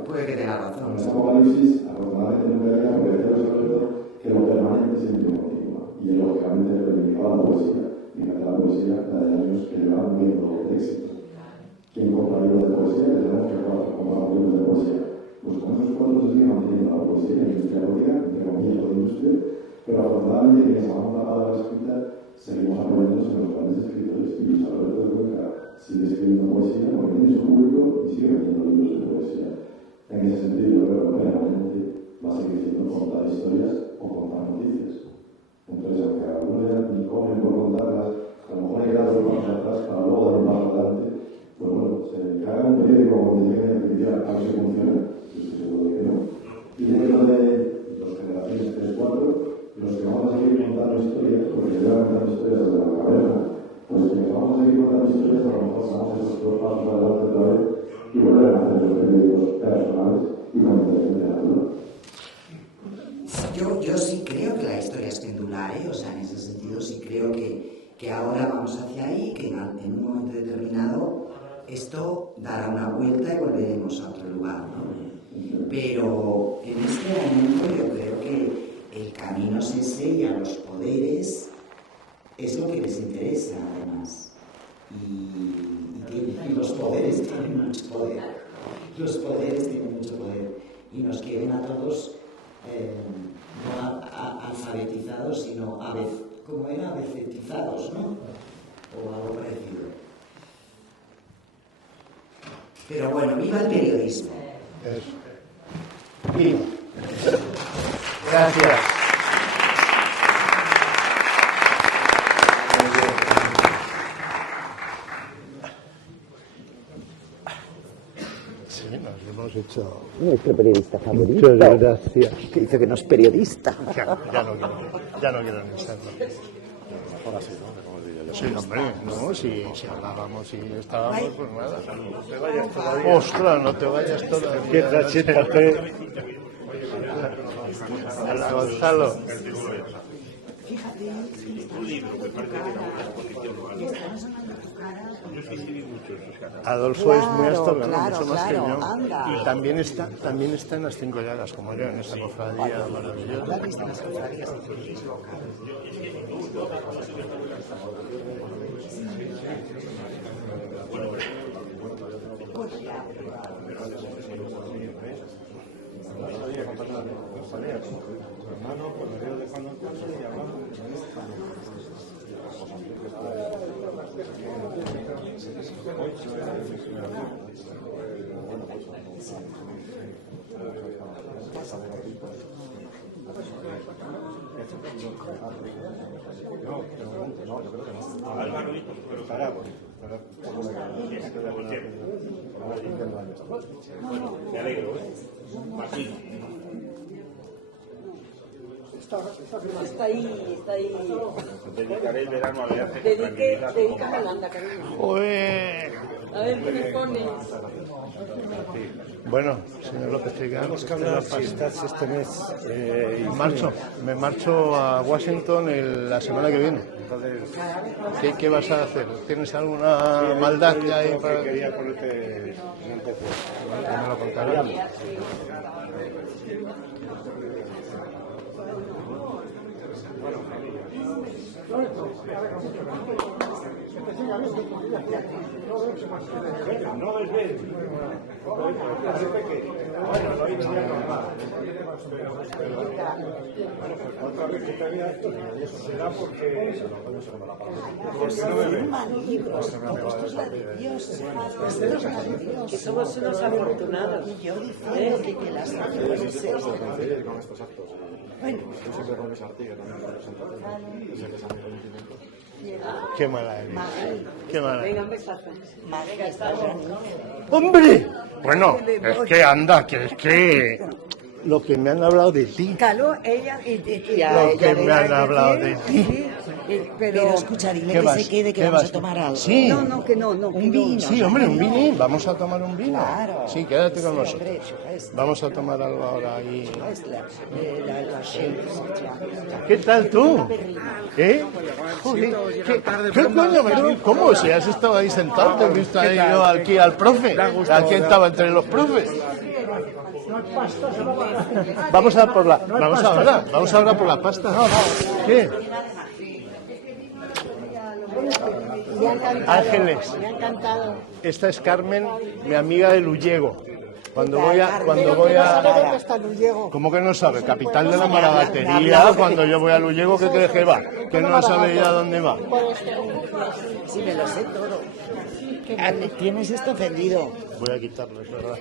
Puede que tenga razón. En ese apocalipsis, afortunadamente nunca había un verdadero secreto que lo permanente siempre continúa. Y lógicamente reivindicaba la poesía, y la poesía, la de años que llevaban viendo éxito. ¿Quién compra libros de poesía? Que tenemos que comprar libros de poesía. Pues con esos cuadros se sigue manteniendo la poesía, la industria poética, entre comillas de industria, pero afortunadamente quienes hagamos la palabra escrita seguimos apoyándonos en los grandes escritores y Luis Alberto de Cuenca sigue escribiendo poesía porque tiene su público y sigue vendiendo libros de poesía. En ese sentido, yo creo que realmente va a seguir siendo contar historias o contar noticias. Entonces, aunque algunos ya ni comen por contarlas, a lo mejor hay que dar dos pasos atrás para luego dar un paso adelante, pues bueno, se haga un periódico con inteligencia artificial a ver si funciona, yo estoy seguro de que no. Y dentro de dos generaciones, 3, 4, los que vamos a seguir contando historias, porque yo voy a contar historias desde la caverna, pues que vamos a seguir contando historias, a lo mejor damos esos dos pasos adelante otra vez y volver a hacer los periódicos personales y con inteligencia natural. Yo sí creo que la historia es pendular, o sea, en ese sentido sí creo que ahora vamos hacia ahí, que en un momento determinado esto dará una vuelta y volveremos a otro lugar, ¿no? Pero en este momento yo creo que el camino es ese y a los poderes es lo que les interesa, además. y los poderes tienen mucho poder. Los poderes tienen mucho poder y nos quieren a todos no alfabetizados, sino como era abecetizados, ¿no? O algo parecido. Pero bueno, viva el periodismo. Viva. Gracias. Sí, nos hemos hecho. Nuestro periodista favorito. Muchas gracias. Que dice que no es periodista. Ya no quiero ni serlo. Ahora sí, ¿no? Como diría yo. Sí, hombre, no, si hablábamos y estábamos, pues nada. No te vayas todavía. Ostras, no te vayas todavía. ¿Qué trachete? Hola, Gonzalo. Adolfo es muy astrólogo, mucho más que yo. Anda. Y también está en las 5 llagas, como yo, en esta cofradía maravillosa. Me alegro, Martín. Está ahí. Dedicaré el verano a viajes. Dedícame al anda, cariño. Joder. A ver qué me pones. Bueno, señor López Trigán, Tenemos que hablar si estás este mes. me marcho a Washington la semana que viene. ¿Qué vas a hacer? ¿Tienes alguna maldad que hay para...? Quería ponerte un poco. ¿Ya me lo contarás? No es bien. Otra vez que te había esto será porque no me ven. Que somos unos afortunados. Y yo diciendo que las naciones se... Con estos actos. Bueno. Yo siempre con esa artiga también la presentación. Desde que salió el sentimiento. Qué mala eres. Qué mala. Venga, un besazo. ¡Hombre! Bueno, es que anda, que es que... Lo que me han hablado de ti. Caló, ella y Lo que me han hablado de ti. Pero escucha, dile ¿Qué que vas? se quede, que ¿Qué vamos vas? a tomar algo. Sí. No, que no. Un vino. Sí, hombre, un vino. Vamos a tomar un vino. Claro. Sí, quédate con Sí, nosotros. hombre, eso es. Vamos a tomar algo ahora ahí. La ¿Qué tal tú? ¿Eh? Joder, ¿qué coño me ¿Cómo? Si has estado ahí sentado, te he visto ahí yo aquí al profe. ¿A quién estaba entre los profes? Vamos ahora por la pasta. ¿Qué? Ángeles. Me ha encantado. Esta es Carmen, mi amiga de Luyego. Cuando voy a... ¿Dónde está Luyego? ¿Cómo que no sabe? Capital de la maragatería. Cuando yo voy a Luyego, ¿qué crees que va? Que no sabe ya dónde va. Sí, me lo sé todo. Tienes esto encendido. Voy a quitarlo, es verdad.